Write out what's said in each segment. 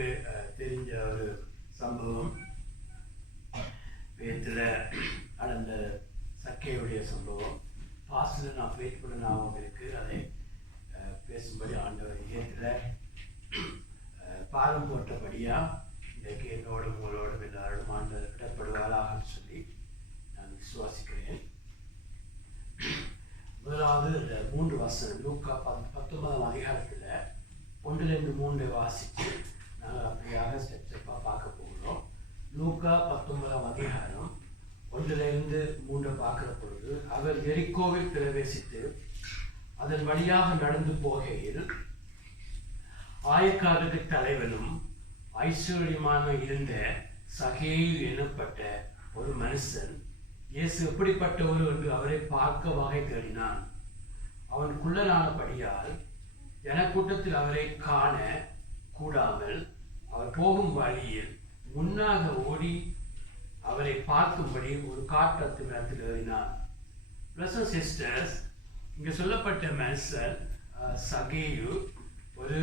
உங்களுக்கு தெரிஞ்ச ஒரு சம்பவம். பேத்துல நடந்த சக்கையுடைய சம்பவம். பாஸ்டில் நான் வெயிட் பண்ண ஞாபகம் இருக்கு. அதை பேசும்படி ஆண்டவர் ஏத்தில் பாலம் போட்டபடியாக இன்றைக்கு என்னோடும் உங்களோடும் எல்லாரோடும் ஆண்டவர் இடப்படுவாராகன்னு சொல்லி நான் விசுவாசிக்கிறேன். முதலாவது இந்த 3 வசனம் லூக்கா 19ஆம் அதிகாரத்தில் 1-3 வாசித்து நாங்கள் அப்படியாக ஸ்டெப்பாக பார்க்க போகிறோம். லூக்கா 19ஆம் அதிகாரம் 1-3 பார்க்கிற பொழுது, அவர் எரிகோவில் பிரவேசித்து அதன் வழியாக நடந்து போகையில் ஆயக்காரருக்கு தலைவனும் ஐஸ்வர்யமான இருந்த சகேயு எனப்பட்ட ஒரு மனுஷன் இயேசு எப்படிப்பட்டவர் என்று அவரை பார்க்க வகை தேடினான். அவன் குள்ளனானபடியால் ஜனக்கூட்டத்தில் அவரை காண கூடாமல் அவர் போகும் வழியில் முன்னாக ஓடி அவரை பார்க்கும்படி ஒரு காட்டத்து மரத்தில் ஏறினார். பிரதர்ஸ் சிஸ்டர்ஸ், இங்கே சொல்லப்பட்ட மனுஷன் சகேயு ஒரு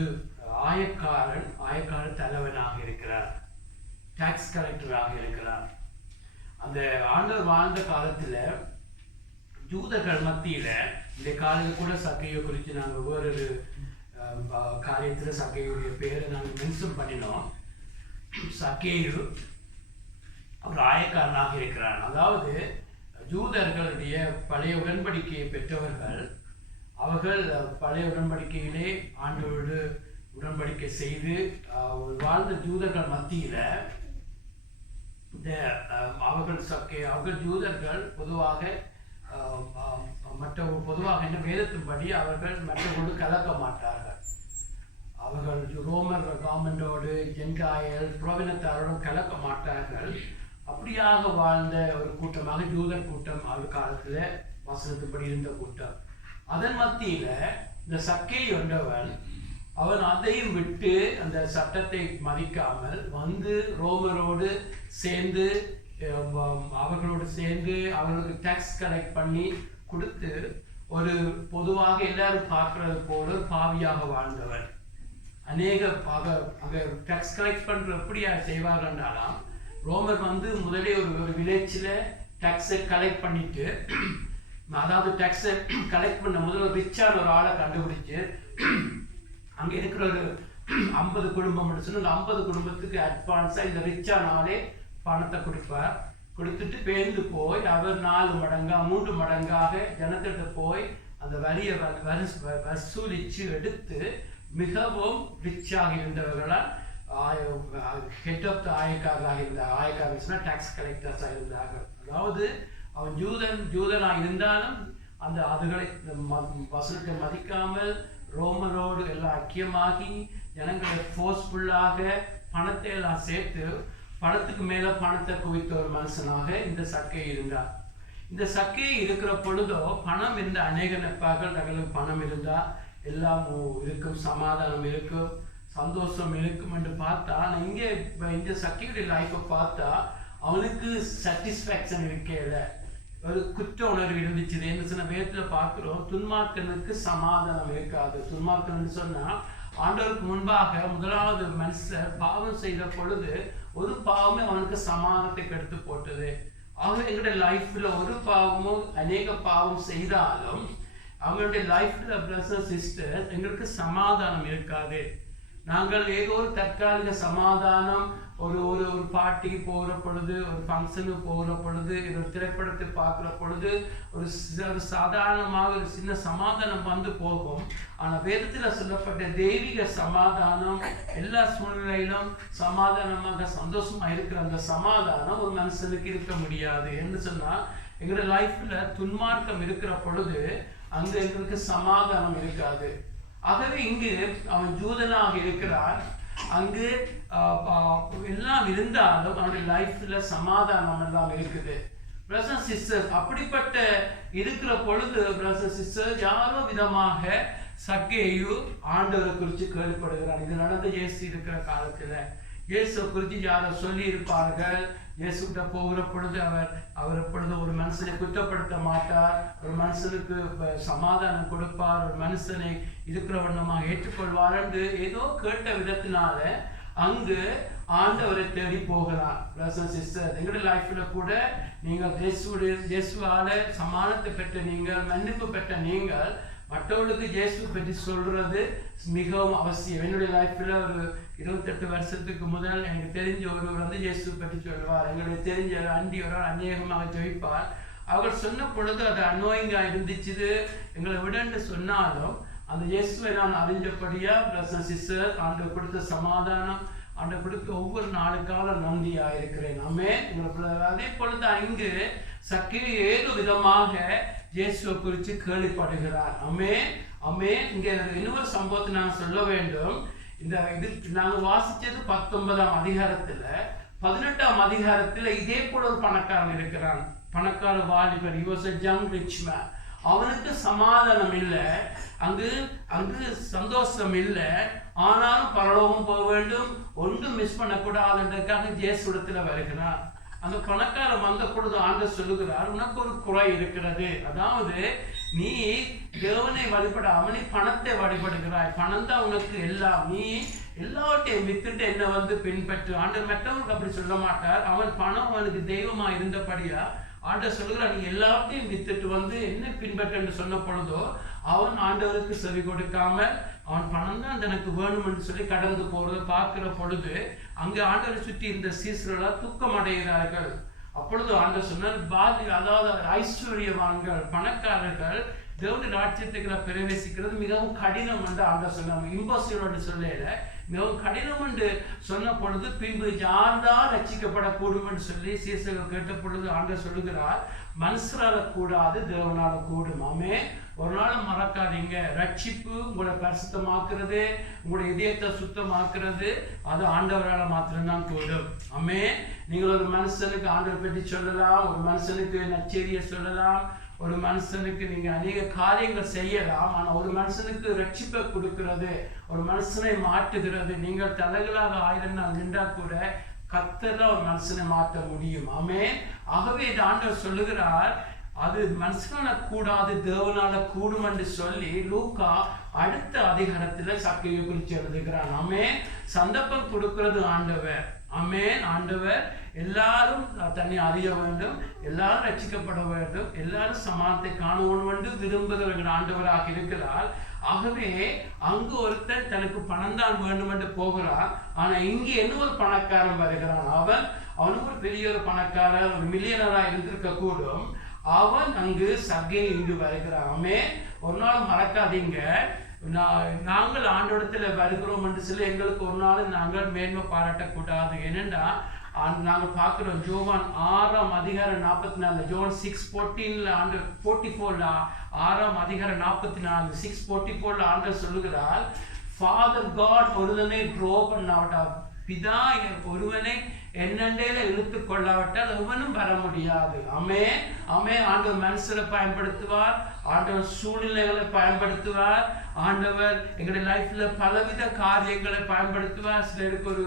ஆயக்கார தலைவனாக இருக்கிறார், டாக்ஸ் கலெக்டராக இருக்கிறார். அந்த ஆண்டவர் வாழ்ந்த காலத்தில் யூதர்கள் மத்தியில் இந்த காலையில் கூட சக்கையை குறித்து நாங்கள் வேறொரு காரியத்தில் சக்கையுடைய பேரை நாங்கள் மென்ஷன் பண்ணினோம். சக்கேயு ஒரு ஆயக்காரனாக இருக்கிறார். அதாவது யூதர்களுடைய பழைய உடன்படிக்கையை பெற்றவர்கள், அவர்கள் பழைய உடன்படிக்கையிலே ஆண்டவரோடு உடன்படிக்கை செய்து வாழ்ந்த யூதர்கள் மத்தியில் இந்த அவர்கள் யூதர்கள் பொதுவாக பொதுவாக என்ன வேதத்தின்படி அவர்கள் மற்றவர்களோடு கலக்க மாட்டார்கள். அவர்கள் ரோமர் கவர்மெண்டோடு ஜென்காயல் புரோவினத்தாரோடும் கலக்க மாட்டார்கள். அப்படியாக வாழ்ந்த ஒரு கூட்டமாக யூதர் கூட்டம் அவர் காலத்தில் வசனத்தின்படி இருந்த கூட்டம். அதன் மத்தியில் இந்த சக்கை என்றவன் அவன் அதையும் விட்டு அந்த சட்டத்தை மதிக்காமல் வந்து ரோமரோடு சேர்ந்து அவர்களோடு சேர்ந்து அவர்களுக்கு டேக்ஸ் கலெக்ட் பண்ணி கொடுத்து ஒரு பொதுவாக எல்லாரும் பார்க்கறது போல ஒரு பாவியாக வாழ்ந்தவர். அங்கே டேக்ஸ் கலெக்ட் பண்ணுற எப்படியா செய்வார்கள்னாலாம், ரோமர் வந்து முதலே ஒரு வில்லேஜில் டேக்ஸை கலெக்ட் பண்ணிட்டு, அதாவது டேக்ஸை கலெக்ட் பண்ண முதல்ல ரிச்சான ஒரு ஆளை கண்டுபிடிச்சு அங்கே இருக்கிற ஒரு 50 குடும்பம் சொன்ன அந்த 50 குடும்பத்துக்கு அட்வான்ஸாக இந்த ரிச்சான ஆளே பணத்தை கொடுப்பார். கொடுத்துட்டு பேர்ந்து போய் அவர் 4 மடங்கா 3 மடங்காக ஜனத்திட்ட போய் அந்த வரியை வசூலிச்சு எடுத்து மிகவும் ரிச்சாக இருந்தவர்களால் ஹெட் ஆஃப் த ஆயக்காரராக இருந்தார். ஆயக்காரர்ஸ்னா டாக்ஸ் கலெக்டர்ஸாக இருந்தார்கள். அதாவது அவன் யூதனாக இருந்தாலும் அந்த அதுகளை வசூலத்தை மதிக்காமல் ரோமரோடு எல்லாம் ஐக்கியமாகி ஜனங்களை ஃபோர்ஸ்ஃபுல்லாக பணத்தை எல்லாம் சேர்த்து பணத்துக்கு மேலே பணத்தை குவித்த ஒரு மனுஷனாக இந்த சக்கை இருந்தார். இந்த சக்கை இருக்கிற பொழுதோ பணம் இருந்த அநேக நட்பார்கள் தங்களுக்கு பணம் இருந்தால் எல்லாம் இருக்கும், சமாதானம் இருக்கும், சந்தோஷம் இருக்கும் என்று பார்த்தா, இங்கே இந்த சக்கையுடைய லைஃப்பை பார்த்தா அவனுக்கு சாட்டிஸ்ஃபேக்ஷன் இருக்கல, ஒரு குற்ற உணர்வு இருந்துச்சு. என்ன சொன்ன வேதத்தில் பார்க்குறோம், துன்மார்க்கனுக்கு சமாதானம் இருக்காது. துன்மார்க்கன்னு சொன்னால் ஆண்டவருக்கு முன்பாக முதலாவது மனுஷர் பாவம் செய்த பொழுது ஒரு பாவமே அவனுக்கு சமாதானத்தை கெடுத்து போட்டது. ஆக எங்களுடைய லைஃப்ல ஒரு பாவமும் அநேக பாவம் செய்தாலும் அவங்களுடைய லைஃப்ல பிரதர்ஸ் சிஸ்டர்ஸ் எங்களுக்கு சமாதானம் இருக்காது. நாங்கள் ஏதோ ஒரு தற்காலிக சமாதானம், ஒரு ஒரு ஒரு பார்ட்டிக்கு போகிற பொழுது, ஒரு ஃபங்க்ஷனுக்கு போகிற பொழுது, ஒரு திரைப்படத்தை பார்க்குற பொழுது ஒரு சாதாரணமாக ஒரு சின்ன சமாதானம் வந்து போகும். ஆனால் வேதத்தில் சொல்லப்பட்ட தெய்வீக சமாதானம் எல்லா சூழ்நிலையிலும் சமாதானமாக சந்தோஷமாக இருக்கிற அந்த சமாதானம் ஒரு மனுஷனுக்கு இருக்க முடியாது. என்று சொன்னால் எங்களோட லைஃப்ல துன்மார்க்கம் இருக்கிற பொழுது அங்கே எங்களுக்கு சமாதானம் இருக்காது. ஆகவே இங்கு அவன் யூதனாக இருக்கிறான். அங்கு எல்லாம் இருந்தாலும் அவனுடைய லைஃப்ல சமாதானம் எல்லாம் இருக்குது. பிரதர்ஸ் சிஸ்டர், அப்படிப்பட்ட இருக்கிற பொழுது பிரதர்ஸ் சிஸ்டர் யாரோ விதமாக சக்கேயு ஆண்டவரை குறித்து கேள்விப்படுகிறான். இது நடந்த இயேசு இருக்கிற காலத்துல இயேசு குறித்து யாரோ சொல்லி இருப்பார்கள். இயேசுகிட்ட போகிற பொழுது அவர் எப்பொழுது ஒரு மனுஷனை குற்றப்படுத்த மாட்டார், ஒரு மனுஷனுக்கு சமாதானம் கொடுப்பார், ஒரு மனுஷனை இருக்கிற வண்ணமாக ஏற்றுக்கொள்வார் என்று ஏதோ கேட்ட விதத்தினால அங்கு ஆண்டவரை தேடி போகிறார். பிரதர்ஸ் சிஸ்டர், எங்களுடைய லைஃப்ல கூட நீங்கள் இயேசுவால சமானத்தை பெற்ற நீங்கள், மன்னிப்பு பெற்ற நீங்கள் மற்றவர்களுக்கு இயேசு பற்றி சொல்றது மிகவும் அவசியம். என்னுடைய லைஃப்ல ஒரு 28 வருஷத்துக்கு முதல் எனக்கு தெரிஞ்ச ஒருவர் வந்து இயேசு பற்றி சொல்வார். எங்களுக்கு தெரிஞ்ச அண்டி ஒரு அநேகமாக ஜெயிப்பார். அவர் சொன்ன பொழுது அது அன்னோயிங்கா இருந்துச்சு. எங்களை விடன்னு சொன்னாலும் அந்த இயேசுவை நான் அறிஞ்சபடியா பிரதர்ஸ் சிஸ்டர், ஆண்டவர் கொடுத்த சமாதானம், ஆண்டவர் கொடுத்த ஒவ்வொரு நாளுக்கால நன்றியா இருக்கிறேன். ஆமென். அதே பொழுது இங்கு சக்கேயு ஏதோ விதமாக இயேசுவை குறித்து கேள்விப்படுகிறார். ஆமென் ஆமென். இங்க இன்னொரு சம்பவத்தை நான் சொல்ல வேண்டும். இது நாங்கள் வாசிச்சது 19ஆம் அதிகாரத்துல, 18ஆம் அதிகாரத்துல இதே போல ஒரு பணக்காரன் இருக்கிறான். பணக்கார வாலிபர், he was a young rich man. அவனுக்கு சமாதானம் இல்லை, அங்கு சந்தோஷம் இல்லை. ஆனாலும் பரலோகம் போக வேண்டும், ஒன்றும் மிஸ் பண்ணக்கூடாதுன்றதுக்காக இயேசுவிடத்துல வருகிறான். அந்த பணக்காரன் வந்த பொழுது ஆண்டவர் சொல்லுகிறார், உனக்கு ஒரு குறை இருக்கிறது. அதாவது நீ தேவனை வழிபடாம நீ பணத்தை வழிபடுகிறாய். பணம் தான் உனக்கு எல்லாம். நீ எல்லாவற்றையும் வித்துட்டு என்ன வந்து பின்பற்று. ஆண்டவர் மற்றவங்களுக்கு அப்படி சொல்ல மாட்டார். அவன் பணம் அவனுக்கு தெய்வமா இருந்தபடியா ஆண்டவர் சொல்லுகிறார், நீ எல்லாத்தையும் வித்துட்டு வந்து என்ன பின்பற்று சொன்ன பொழுதோ அவன் ஆண்டவருக்கு செவி கொடுக்காமல் அவன் பணம் தான் தனக்கு வேணும் என்று சொல்லி கடந்து போறதை பார்க்கிற பொழுது அங்கு ஆண்டவரை சுற்றி இந்த சீசர்களால் துக்கம் அடைகிறார்கள். அப்பொழுது ஆண்டவர் சொன்னார், அதாவது ஐஸ்வர்யவான்கள், பணக்காரர்கள் தேவனுடைய ராஜ்யத்துக்குள்ள பிரவேசிக்கிறது மிகவும் கடினம் என்று ஆண்டவர் சொன்னாங்க. இம்பாசிபிள் சொல்லல, மிகவும் கடினம் என்று சொன்ன பொழுது பின்பு யார்தான் ரட்சிக்கப்படக்கூடும் என்று சொல்லி சீசர்கள் கேட்ட பொழுது ஆண்டவர் சொல்லுகிறார், மனுஷரால கூடாது, தேவனால கூடும். ஆமென். ஒரு நாள் மறக்காதீங்க, ரட்சிப்பு உங்களை பரிசுத்தமாக்குறது, உங்களுடைய இதயத்தை சுத்தமாக்குறது அது ஆண்டவரால் மாத்திரம்தான் கூடும். ஆமென். நீங்கள் ஒரு மனுஷனுக்கு ஆண்டவர் பற்றி சொல்லலாம், ஒரு மனுஷனுக்கு நற்செய்தியை சொல்லலாம், ஒரு மனுஷனுக்கு நீங்க அநேக காரியங்கள் செய்யலாம். ஆனா ஒரு மனுஷனுக்கு ரட்சிப்பை கொடுக்கிறது, ஒரு மனுஷனை மாற்றுகிறது, நீங்கள் தலைகளாக 1000 நாள் நின்றா கூட கர்த்தர் ஒரு மனுஷனை மாற்ற முடியும். ஆமென். ஆகவே இந்த ஆண்டவர் சொல்லுகிறார், அது மனுஷனால கூடாது, தேவனால கூடும் என்று சொல்லி லூக்கா அடுத்த அதிகாரத்துல சக்கேயு குறித்து எழுதுகிறான். ஆமென். சந்தர்ப்பம் கொடுக்கிறது ஆண்டவர். ஆமென். ஆண்டவர் எல்லாரும் தன்னை அறிய வேண்டும், எல்லாரும் ரட்சிக்கப்பட வேண்டும், எல்லாரும் சமானத்தை காணணும் என்று விரும்புகிறவர்கள் ஆண்டவராக இருக்கிறார். ஆகவே அங்கு ஒருத்தர் தனக்கு பணம் தான் வேண்டும் என்று போகிறார். ஆனா இங்கே என்ன ஒரு பணக்காரன் வருகிறான். அவனுக்கு ஒரு பெரிய ஒரு பணக்காரன், ஒரு மில்லியனரா இருந்திருக்க கூடும். அவன் அங்கு சக்கேயு இங்கு வருகிறான். ஆமென். ஒரு நாள் மறக்காதீங்க, நாங்கள் ஆண்டோடத்துல வருகிறோம் என்று சொல்லி எங்களுக்கு ஒரு நாள் நாங்கள் மேன்மை பாராட்டக்கூடாது. ஏனென்றா நாங்கள் பார்க்கிறோம் யோவான் 6ஆம் அதிகாரம் 44, ஜோன் 6:14 ஆண்டு 44 6ஆம் அதிகாரம் 44 6:44 ஆண்டவர் சொல்லுகிறார், ஃபாதர் காட் ஒருவனை ட்ரோ பண்ணாவிட்டார், பிதா ஒருவனை என்னண்டையில இழுத்து கொள்ளாவிட்டால் ஒவ்வொன்றும் வர முடியாது. ஆமென் ஆமென். ஆண்டவர் மனுஷரை பயன்படுத்துவார், ஆண்டவர் சூழ்நிலைகளை பயன்படுத்துவார், ஆண்டவர் எங்களுடைய லைஃப்ல பலவித காரியங்களை பயன்படுத்துவார். சிலருக்கு ஒரு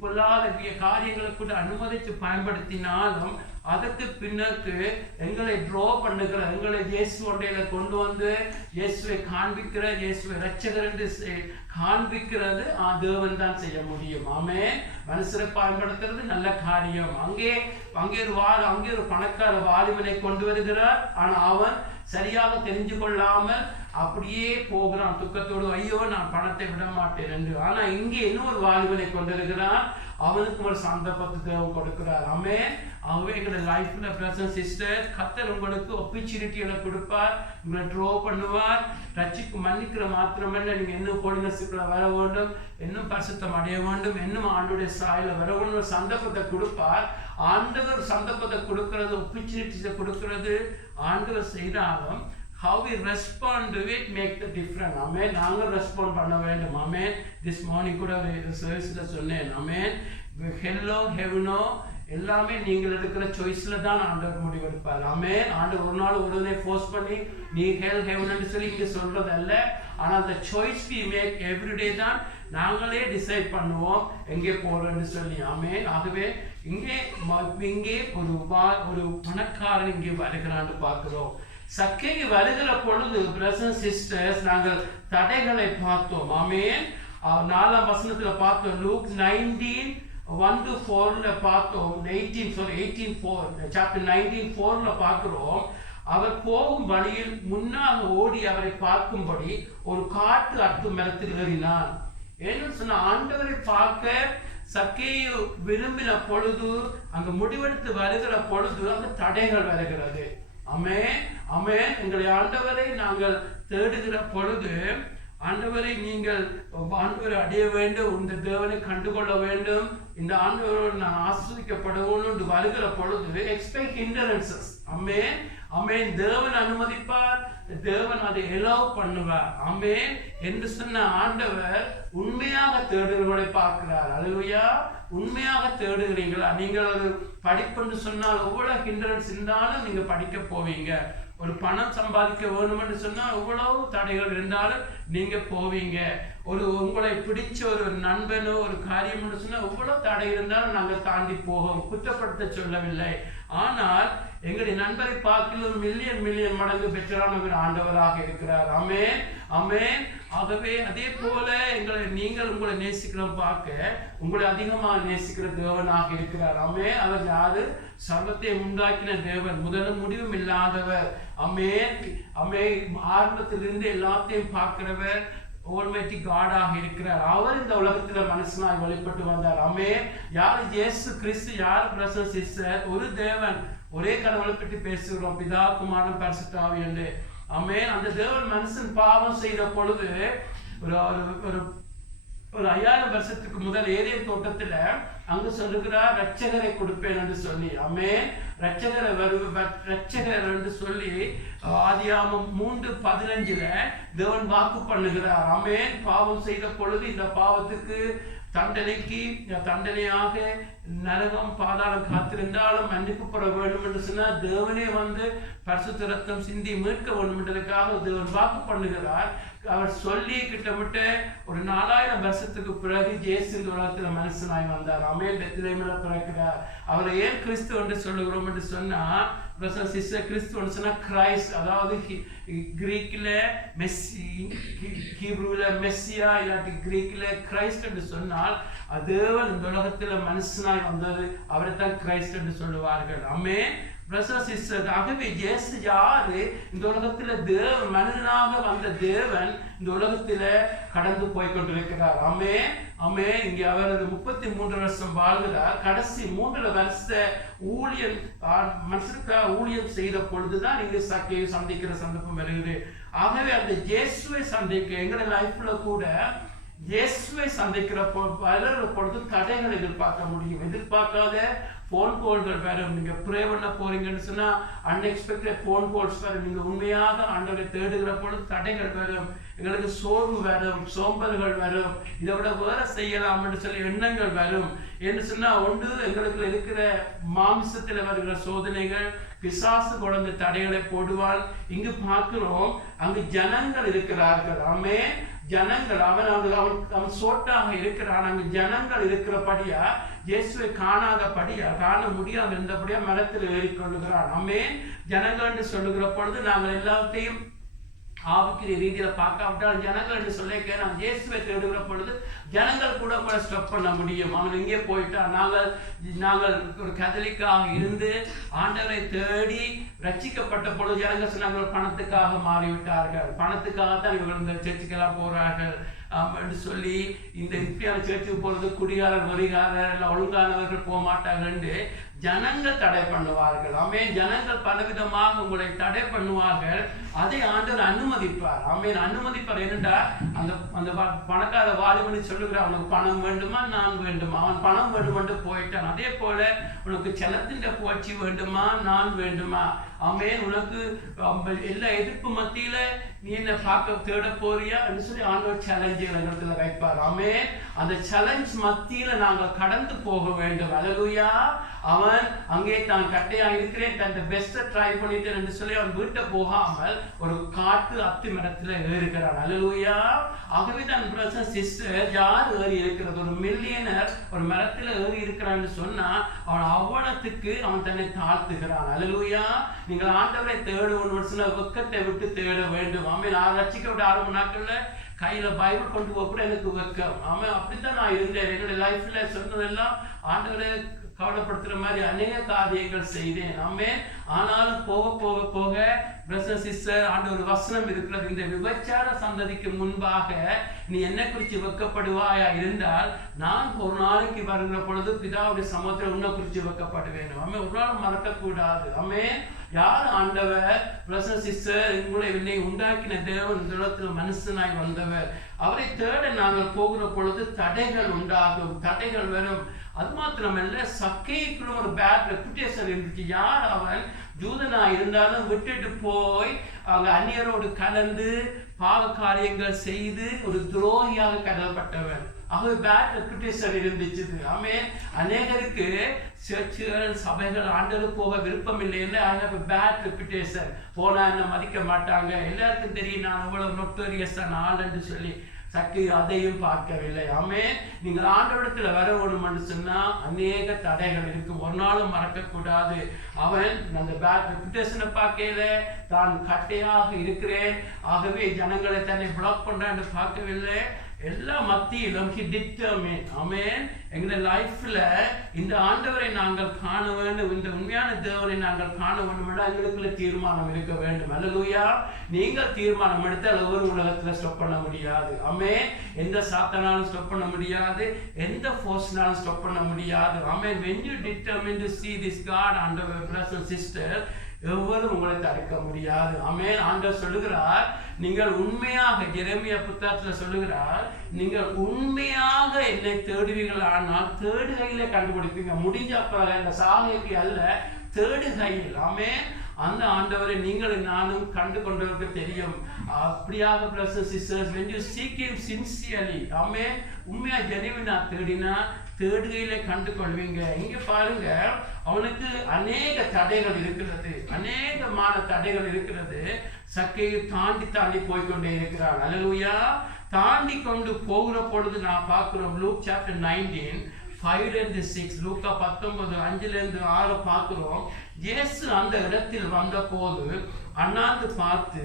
பொல்லாத காரியங்களை கூட அனுமதித்து பயன்படுத்தினாலும் அதற்கு பின்னக்கு எங்களை ட்ரோ பண்ணுகிற, எங்களை இயேசு ஒன்றையில கொண்டு வந்து இயேசுவை காண்பிக்கிற, இயேசுவை ரட்சகர் என்று காண்பிக்கிறது தேவன் தான் செய்ய முடியும். ஆமென். மனுஷரை பயன்படுத்துறது நல்ல காரியம். அங்கே ஒரு பணக்கார வாலிபனை கொண்டு வருகிறார். ஆனா அவன் சரியாக தெரிஞ்சு கொள்ளாமல் அப்படியே போகிறான் துக்கத்தோடு, ஐயோ நான் பணத்தை விட மாட்டேன் என்று. ஆனா இங்கே இன்னொரு வாலிபனை கொண்டிருக்கிறான், அவனுக்கு ஒரு சந்தர்ப்பத்தை தேவன் கொடுக்கிறார். ஆமென். ஆகவே எங்களுடைய லைஃப்ல பிரதர்ஸ் சிஸ்டர், கர்த்தர் உங்களுக்கு ஆப்பர்ச்சுனிட்டிகளை கொடுப்பார், உங்களை ட்ரோ பண்ணுவார். ரட்சிப்பு மன்னிக்கிற மாத்திரமல்ல, நீங்க இன்னும் ஹோலினஸ்க்குள்ள வர வேண்டும், இன்னும் பரிசுத்தம் அடைய வேண்டும், இன்னும் ஆண்டவருடைய சாயல வர வேண்டும், ஒரு சந்தர்ப்பத்தை கொடுப்பார். ஆண்டவர் சந்தர்ப்பத்தை கொடுக்கிறது, ஆப்பர்ச்சுனிட்டிஸை கொடுக்கிறது ஆண்டவர் செய்தாலும் how we respond to it make the difference. Amen. நாங்கள் ரெஸ்பாண்ட் பண்ண வேண்டும். Amen. This morning கூட சர்வீஸ்ல சொன்னேன். Amen. ஹெல்லோ ஹெவனோ எல்லாமே நீங்கள் எடுக்கிற சாய்ஸ்ல தான் ஆண்டவர் முடிவெடுப்பார். ஆமென். ஆண்டவர் ஒரு நாள் ஒருவனை ஃபோர்ஸ் பண்ணி நீ ஹெல் ஹெவன் சொல்லி இங்க சொல்றது அல்ல. ஆனால் அந்த சாய்ஸ் we make everyday தான் நாங்களே டிசைட் பண்ணுவோம் எங்கே போறோம்னு சொல்லி. ஆமென். ஆகவே இங்கே ஒரு பணக்காரன் இங்கே வருகிறான்னு பார்க்கிறோம். சக்கேயு வருகிற பொழுது பிரதர்ஸ் சிஸ்டர்ஸ் நாங்கள் தடைகளை பார்த்தோம். ஆமென். 4ஆம் வசனத்துல பார்த்தோம். லூக் 19:1-4 பார்த்தோம். 18:4 சாப்டர் 19:4 பார்க்கிறோம். அவர் போகும் வழியில் முன்னால் ஓடி அவரை பார்க்கும்படி ஒரு காட்டு அத்து மரத்தில் ஏறினான். ஏன்னு சொன்ன ஆண்டவரை பார்க்க சக்கேயு விரும்பின பொழுது, அங்கு முடிவெடுத்து வருகிற பொழுது அங்கு தடைகள் வருகிறது. ஆமென் ஆமென். எங்களை ஆண்டவரை நாங்கள் தேடுகிற பொழுது, ஆண்டவரை நீங்கள் ஆண்டவரை அடைய வேண்டும், இந்த தேவனை கண்டுகொள்ள வேண்டும், இந்த ஆண்டவரோடு நான் ஆஸ்வதிக்கப்படணும் என்று வருகிற பொழுது எக்ஸ்பெக்ட் ஹிண்டரன்சஸ். ஆமென் ஆமென். தேவன் அனுமதிப்பார், தேவன் அதை எலோவ் பண்ணுவார். ஆமென் என்று சொன்ன ஆண்டவர் உண்மையாக தேடுகிறவர்களை பார்க்கிறார். அல்லேலூயா. உண்மையாக தேடுகிறீங்களா? நீங்கள் ஒரு படிப்புன்னு சொன்னால் எவ்வளவு ஹிண்டரன்ஸ் இருந்தாலும் நீங்க படிக்க போவீங்க. ஒரு பணம் சம்பாதிக்க வேணும்னு சொன்னால் எவ்வளவு தடைகள் இருந்தாலும் நீங்க போவீங்க. ஒரு உங்களை பிடிச்ச ஒரு நண்பனோ ஒரு காரியம்னு சொன்னா எவ்வளவு தடை இருந்தாலும் நாங்கள் தாண்டி போவோம். குற்றப்படுத்த சொல்லவில்லை. ஆனால் எங்களுடைய நண்பரை பார்க்கலும் மில்லியன் மடங்கு பெற்றரானவர் ஆண்டவராக இருக்கிறார். ஆமென் ஆமென். ஆகவே அதே போல நீங்கள் உங்களை நேசிக்கிற பார்க்க உங்களை அதிகமாக நேசிக்கிற தேவனாக இருக்கிறார். ஆமென். அவர் யாரு? சர்வத்தை உண்டாக்கின தேவன், முதலும் முடிவும் இல்லாதவர். ஆமென் ஆமென். ஆரம்பத்திலிருந்து எல்லாத்தையும் பார்க்கிறவர் ஆல்மைட்டி காடாக இருக்கிறார். அவர் இந்த உலகத்துல மனுஷனாய் வெளிப்பட்டு வந்தார். ஆமென். யார்? இயேசு கிறிஸ்து. யார்? Presence sister. ஒரு தேவன், ஒரே கடவுளை பற்றி பேசுகிறோம், பிதா குமாரன் பரிசுத்த ஆவி என்று. ஆமென். அந்த தேவன் மனுஷன் பாவம் செய்த பொழுது ஒரு 5000 வருஷத்துக்கு முதல் ஏதேன் தோட்டத்துல அங்கு சொல்லுகிறார், ரட்சகரை கொடுப்பேன் என்று சொல்லி. ஆமென். ரட்சகர் என்று சொல்லி ஆதியாகமம் 3:15 தேவன் வாக்கு பண்ணுகிறார். ஆமென். பாவம் செய்த பொழுது இந்த பாவத்துக்கு தண்டனையாக நரகம் பாதாளம் காத்திருந்தாலும் மன்னிப்பு பெற வேண்டும் என்று சொன்னால் தேவனே வந்து பரிசுத்த ரத்தம் சிந்தி மீட்க வேண்டும் என்றதுக்காக தேவன் வாக்கு பண்ணுகிறார். அவர் சொல்லி கிட்டத்தட்ட ஒரு 4000 வருஷத்துக்கு பிறகு இயேசு இந்த உலகத்துல மனுஷனாய் வந்தார். ஆமென். பெத்லகேமில பிறக்கிறார். அவரை ஏன் கிறிஸ்து என்று சொல்லுகிறோம் என்று சொன்னா, கிறிஸ்து என்று சொன்னா கிரைஸ்ட், அதாவது கிரீக்ல மெஸ்ஸி, ஹீப்ரூல மெஸ்ஸியா, இல்லாட்டி கிரீக்ல கிரைஸ்ட் என்று சொன்னால் தேவன் இந்த உலகத்துல மனுஷனாய் வந்தது, அவரை தான் கிரைஸ்ட் என்று சொல்லுவார்கள். ஆமென். ஆகவே இயேசு யாரு? இந்த உலகத்துல மனிதனாக வந்த தேவன் இந்த உலகத்துல கடந்து போய் கொண்டிருக்கிறார். ஆமென் ஆமென். இங்க அவர் 33 வருஷம் வாழ்கிறார். கடைசி 3 வருஷ ஊழியம் மனுஷனுக்காக ஊழியம் செய்த பொழுதுதான் நீங்க சக்கையை சந்திக்கிற சந்தர்ப்பம் வருகிறது. ஆகவே அந்த இயேசுவை சந்திக்க எங்களோட லைஃப்ல கூட இயேசுவை சந்திக்கிற பொழுது தடைகள் எதிர்பார்க்க முடியும். எதிர்பார்க்காத போன் கால்கள் வரும். நீங்க ப்ரே பண்ண போறீங்கன்னு சொன்னா அன்எக்ஸ்பெக்டட் போன் கால்ஸ் வரும். நீங்க உண்மையாக ஆண்டவரை தேடுகிற பொழுது தடைகள் வரும். எங்களுக்கு சோர்வு வரும், சோம்பல்கள் வரும், இதை விட வேற செய்யலாம்னு சொல்லி எண்ணங்கள் வரும். என்று சொன்னா ஒன்று எங்களுக்கு இருக்கிற மாம்சத்துல வருகிற சோதனைகள், பிசாசு குழந்தை தடைகளை போடுவாள். இங்கு பார்க்கிறோம் அங்கு ஜனங்கள் இருக்கிறார்கள். ஆமென். ஜனங்கள் அவன் சோட்டாக இருக்கிறான். அங்கு ஜனங்கள் இருக்கிறபடியா இயேசுவை காணாதபடியா, காண முடியாமல் இருந்தபடியா மரத்தில் ஏறிக்கொள்ளுகிறான். ஆமென். ஜனங்கள் என்று சொல்லுகிற பொழுது நாங்கள் எல்லாத்தையும் ஆவிக்குரிய ரீதியில பார்க்காவிட்டால் ஜனங்கள் என்று சொல்லிக்க நாம் இயேசுவை தேடுகிற பொழுது ஜனங்கள் கூட ஸ்டாப் பண்ண முடியும். அவன் இங்கே போயிட்டா நாங்கள் ஒரு கதலிக்காக இருந்து ஆண்டவரை தேடி ரட்சிக்கப்பட்ட பொழுது ஜனங்கள் சொன்னார்கள் பணத்துக்காக மாறிவிட்டார்கள், பணத்துக்காகத்தான் இவர்கள் இந்த சர்ச்சுக்கெல்லாம் போறார்கள் என்று சொல்லி இந்த இப்படியான சேர்ச்சுக்கு போறது குடிகாரர் வரிகாரர் இல்லை ஒழுங்கானவர்கள் போக மாட்டார்கள் என்று ஜனங்கள் தடை பண்ணுவார்கள். ஆமென். ஜனங்கள் பலவிதமாக உங்களை தடை பண்ணுவார்கள். அதை ஆண்டவர் அனுமதிப்பார். ஆமென். அனுமதிப்பார். ஏனென்றால் அந்த பணக்கார வாலிபனை சொல்லுகிறார், அவனுக்கு பணம் வேண்டுமா நான் வேண்டுமா, அவன் பணம் வேண்டும் என்று போயிட்டான். அதே போல உனக்கு செலத்தின் போச்சு வேண்டுமா நான் வேண்டுமா. ஆமென். உனக்கு எல்லா எதிர்ப்பு மத்தியில நீ என்ன பார்க்க தேட போறியா என்று சொல்லி ஆண்டவர் சேலஞ்சுகளை வைப்பார். ஆமென். அந்த சேலஞ்ச் மத்தியில நாங்கள் கடந்து போக வேண்டும். அல்லேலூயா. அவன் அங்கே தான் கட்டையா இருக்கிறேன் தன் பெஸ்ட்டை ட்ரை பண்ணிட்டேன் என்று சொல்லி அவன் வீட்டை போகாமல் ஒரு காட்டு அத்தி மரத்துல ஏறுகிறான். அல்லேலூயா. ஆகவே தான் பிரதர் சிஸ்டர், யார் ஏறி இருக்கிறது? ஒரு மில்லியனர் ஒரு மரத்துல ஏறி இருக்கிறான்னு சொன்னா அவன் அவ்வளத்துக்கு அவன் தன்னை தாழ்த்துகிறான். அல்லேலூயா. நீங்கள் ஆண்டவரை தேடுவோம் சொன்ன வெக்கத்தை விட்டு தேட வேண்டும். ஆமென். ரட்சிக்கப்பட்ட 6 நாட்கள்ல கையில பைபிள் கொண்டு போக கூட எனக்கு வெக்கம். ஆமா, அப்படித்தான் நான் இருந்தேன். என்னுடைய லைஃப்ல சொன்னதெல்லாம் ஆண்டவரே கவலைப்படுத்துற மாதிரி அநேக காரியங்கள் செய்தேன். ஆமே, ஆனாலும் போக போக போக பிரதர் சிஸ்டர், ஆண்டவர் வசனம் இருக்கிறது. இந்த விபச்சார சந்ததிக்கு முன்பாக நீ என்ன குறித்து வெக்கப்படுவாயா இருந்தால், நான் ஒரு நாளைக்கு வருகிற பொழுது பிதாவுடைய சமூகத்தில் உன்னை குறித்து வெக்கப்படுவேன். ஆமே, ஒரு நாள் மறக்க கூடாது. ஆமே, யார் ஆண்டவர்? பிரதர் சிஸ்டர், என்னை உண்டாக்கின தேவன் இந்த இடத்துல மனுஷனாய் வந்தவர். அவரை தேட நாங்கள் போகிற பொழுது தடைகள் உண்டாகும், தடைகள் வரும். அது மாத்திரமல்ல, சக்கேக்குள்ள ஒரு பேட் ரெப்புடேஷன் இருந்துச்சு. யார் அவன்? ஜூதனா இருந்தாலும் விட்டுட்டு போய் அங்க அந்நியரோடு கலந்து பாவ காரியங்கள் செய்து ஒரு துரோகியாக கருதப்பட்டவன். ஆகவே பேட் ரெப்புடேஷன் இருந்துச்சு. ஆமே, அநேகருக்கு சர்ச்சுகள் சபைகள் ஆண்டவர் போக விருப்பம் இல்லைன்னு I have a bad reputation. போனா என்ன மதிக்க மாட்டாங்க, எல்லாருக்கும் தெரியும் நான் அவ்வளவு நொட்டோரியஸான ஆள் என்று சொல்லி சக்கை அதையும் பார்க்கவில்லை. ஆமே, நீங்கள் ஆண்டவரிடத்துல வர வேணும்னு சொன்னா அநேக தடைகள் இருக்கும். ஒரு நாளும் மறக்க கூடாது. அவன் அந்த பேட் ரெப்புடேஷனை பார்க்கல, தான் கட்டையாக இருக்கிறேன் ஆகவே ஜனங்களை தன்னை பிளாக் பண்றான்னு பார்க்கவில்லை. எல்லா மத்தியிலும் he determined. ஆமென். எங்களுடைய லைஃப்ல இந்த ஆண்டவரை நாங்கள் காண வேண்டும், இந்த உண்மையான தேவனை நாங்கள் காண வேண்டும் என்றால் எங்களுக்குள்ள தீர்மானம் இருக்க வேண்டும். அல்லேலூயா. நீங்கள் தீர்மானம் எடுத்தால் ஒவ்வொரு உலகத்துல ஸ்டாப் பண்ண முடியாது. ஆமென். எந்த சாத்தானாலும் ஸ்டாப் பண்ண முடியாது, எந்த ஃபோர்ஸ்னாலும் ஸ்டாப் பண்ண முடியாது. ஆமென். when you determine to see this God under your brothers and sisters, எவ்வளவு உங்களை தடுக்க முடியாது. ஆமென். ஆண்டவர் சொல்லுகிறார், நீங்கள் உண்மையாக, எரேமியா புத்தகத்துல சொல்லுகிறார், நீங்கள் உண்மையாக என்னை தேடுவீர்கள் ஆனால் தேடுகையில கண்டுபிடிப்பீங்க. முடிஞ்ச பிறகு இந்த சாகைக்கு அல்ல, தேடுகையில். ஆமென். அந்த ஆண்டவரை நீங்களும் நானும் கண்டு கொண்டவருக்கு தெரியும். அப்படியாக brothers sisters, when you seek him sincerely, ஆமென், உண்மையா ஜெனிவினா தேடினா தேடுகையில கண்டு கொள்வீங்க. இங்க பாருங்க, அவனுக்கு அநேக தடைகள் இருக்கிறது, அநேகமான தடைகள் இருக்கிறது. சக்கையை தாண்டி தாண்டி போய்கொண்டே இருக்கிறான். அல்லேலூயா. தாண்டி கொண்டு போகிற பொழுது நான் பார்க்கிறோம், லூக் சாப்டர் 19 5-6, லூக்கா 19:5-6 பார்க்கிறோம். இயேசு அந்த இடத்தில் வந்த போது அண்ணாந்து பார்த்து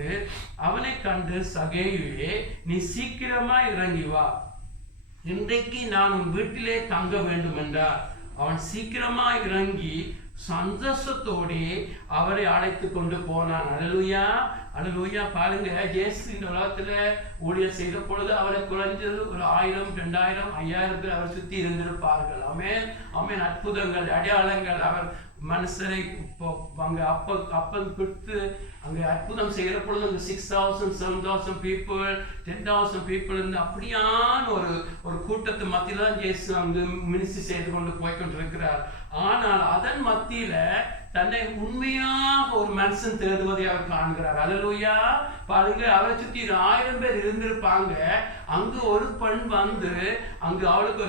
அவனை கண்டு, சகேயுவே, நீ சீக்கிரமா இறங்கி வா, இன்றைக்கு நான் உன் வீட்டிலே தங்க வேண்டும் என்றார். அவன் சீக்கிரமா இறங்கி சந்தோஷத்தோடு அவரை அழைத்து கொண்டு போனான். அல்லேலூயா, அல்லேலூயா. பாருங்க, இயேசு இந்த உலகத்துல ஊழியர் செய்த பொழுது அவரை குறைஞ்சது ஒரு 1000, 2000, 5000 பேர் அவர் சுத்தி இருந்திருப்பார்கள். ஆமென், ஆமென். அற்புதங்கள், அடையாளங்கள். அவர் மனுஷரை அங்க அப்பம் கொடுத்து அங்க அற்புதம் செய்யற பொழுது அங்க 6000, 7000 people, 10,000 people இருந்து அப்படியான ஒரு கூட்டத்து மத்தியில தான் இயேசு அங்கு மினிஸ்ட்ரி செய்து கொண்டு போய்கொண்டிருக்கிறார். ஆனால் அதன் மத்தியில தன்னை உண்மையாக ஒரு மனுஷன் தேடுவதை அவர் காண்கிறார். அல்லேலூயா. பாருங்க, அவரை சுற்றி 1000 பேர் இருந்திருப்பாங்க. அங்கு ஒரு பெண் வந்து அங்கு அவளுக்கு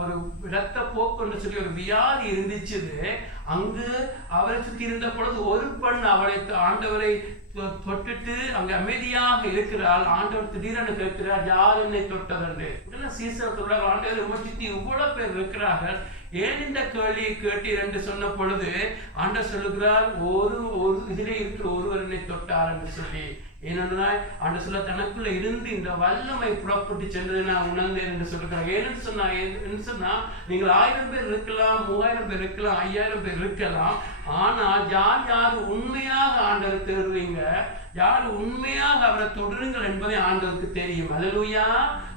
ஒரு இரத்த போக்குன்னு சொல்லி ஒரு வியாதி இருந்துச்சு. அங்கு அவரை சுற்றி இருந்த பொழுது ஒரு பெண் அவளை ஆண்டவரை தொட்டுட்டு அங்க அமைதியாக இருக்கிறாள். ஆண்டவர் திடீரென கேட்கிறார், யார் என்னை தொட்டதென்று. சீசர் சொல்றார், ஆண்டவர் உமச்சித்தி இவ்வளவு பேர் இருக்கிறார்கள், ஏன் இந்த கேள்வியை கேட்டீர் என்று சொன்ன பொழுது ஆண்டவர் சொல்லுகிறார், ஒரு இதிலே இருக்கிற ஒருவர் என்னை தொட்டார் என்று சொல்லி. ஏனென்றால் ஆண்டவர் சொல்ல, தனக்குள்ள இருந்து இந்த வல்லமை புறப்பட்டு சென்றதை நான் உணர்ந்தேன் என்று சொல்லுகிறார். ஏன்னு சொன்னா நீங்கள் 1000 பேர் இருக்கலாம், 3000 பேர் இருக்கலாம், 5000 பேர் இருக்கலாம். ஆனால் யார் உண்மையாக ஆண்டவர் தேடுவீங்க, யார் உண்மையாக அவரை தொடருங்கள் என்பதை ஆண்டவருக்கு தெரியும். அல்லேலூயா.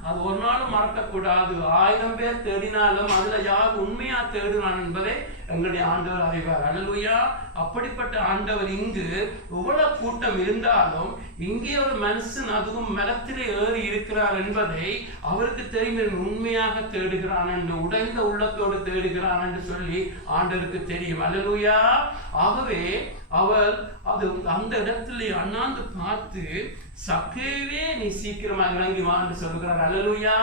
அது ஒரு நாளும் மறக்கக்கூடாது. 1000 பேர் தேடினாலும் அதுல யார் உண்மையா தேடுவான் என்பதை எங்களுடைய ஆண்டவர் அறிவார். அல்லேலூயா. அப்படிப்பட்ட ஆண்டவர் இங்கு எவ்வளவு கூட்டம் இருந்தாலும் இங்கே ஒரு மனுஷன் அதுவும் மரத்திலே ஏறி இருக்கிறார் என்பதை அவருக்கு தெரியும். உண்மையாக தேடுகிறான் என்று, உடைந்த உள்ளத்தோடு தேடுகிறான் என்று சொல்லி ஆண்டவருக்கு தெரியும். அல்லேலூயா. ஆகவே அவர் அந்த இடத்துல அண்ணாந்து பார்த்து, சக்கேவே, நீ சீக்கிரமா இறங்கி வா என்று சொல்லுகிறார். அல்லேலூயா.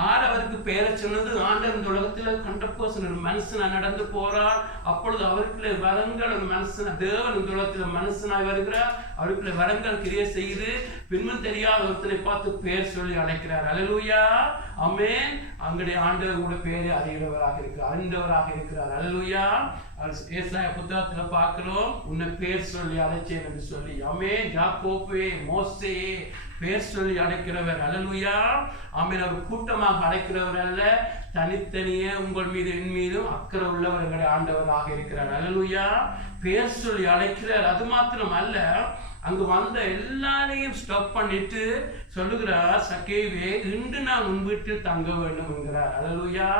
அவருக்கு பேரை சொன்னது ஆண்டவர் இந்த உலகத்துல 100% ஒரு மனுஷனா நடந்து போறார். அப்பொழுது அவருக்குள்ள வரங்கள், ஒரு மனுஷன தேவன் இந்த உலகத்துல மனுஷனாய் வருகிறார். அவருக்குள்ள வரங்கள் கிரியை செய்து பின்னும் தெரியாத ஒருத்தரை பார்த்து பேர் சொல்லி அழைக்கிறார். அல்லேலூயா. ஆமென். அங்களுடைய ஆண்டவர் கூட பேரை அறிகிறவராக இருக்கிறார். அல்லேலூயா. ஏசாயா புத்தகத்துல பார்க்கிறோம், உன்னை பேர் சொல்லி அழைச்சேன் என்று சொல்லி. ஆமென். யாக்கோபே, மோசே பேர் சொல்லி அழைக்கிறவர். அல்லேலூயா. ஆமென். அவர் கூட்டமாக அழைக்கிறவர் அல்ல, தனித்தனியே உங்கள் மீது என் மீதும் அக்கறை உள்ளவர் எங்களுடைய ஆண்டவராக இருக்கிறார். அல்லேலூயா. பேர் சொல்லி அழைக்கிறார். அது மாத்திரம் அல்ல, அங்கு வந்த எல்லாரையும் ஸ்டாப் பண்ணிட்டு சொல்லுகிறார், சக்கேவே இன்று நான் உன் வீட்டில் தங்க வேண்டும் என்கிறார். அல்லேலூயா.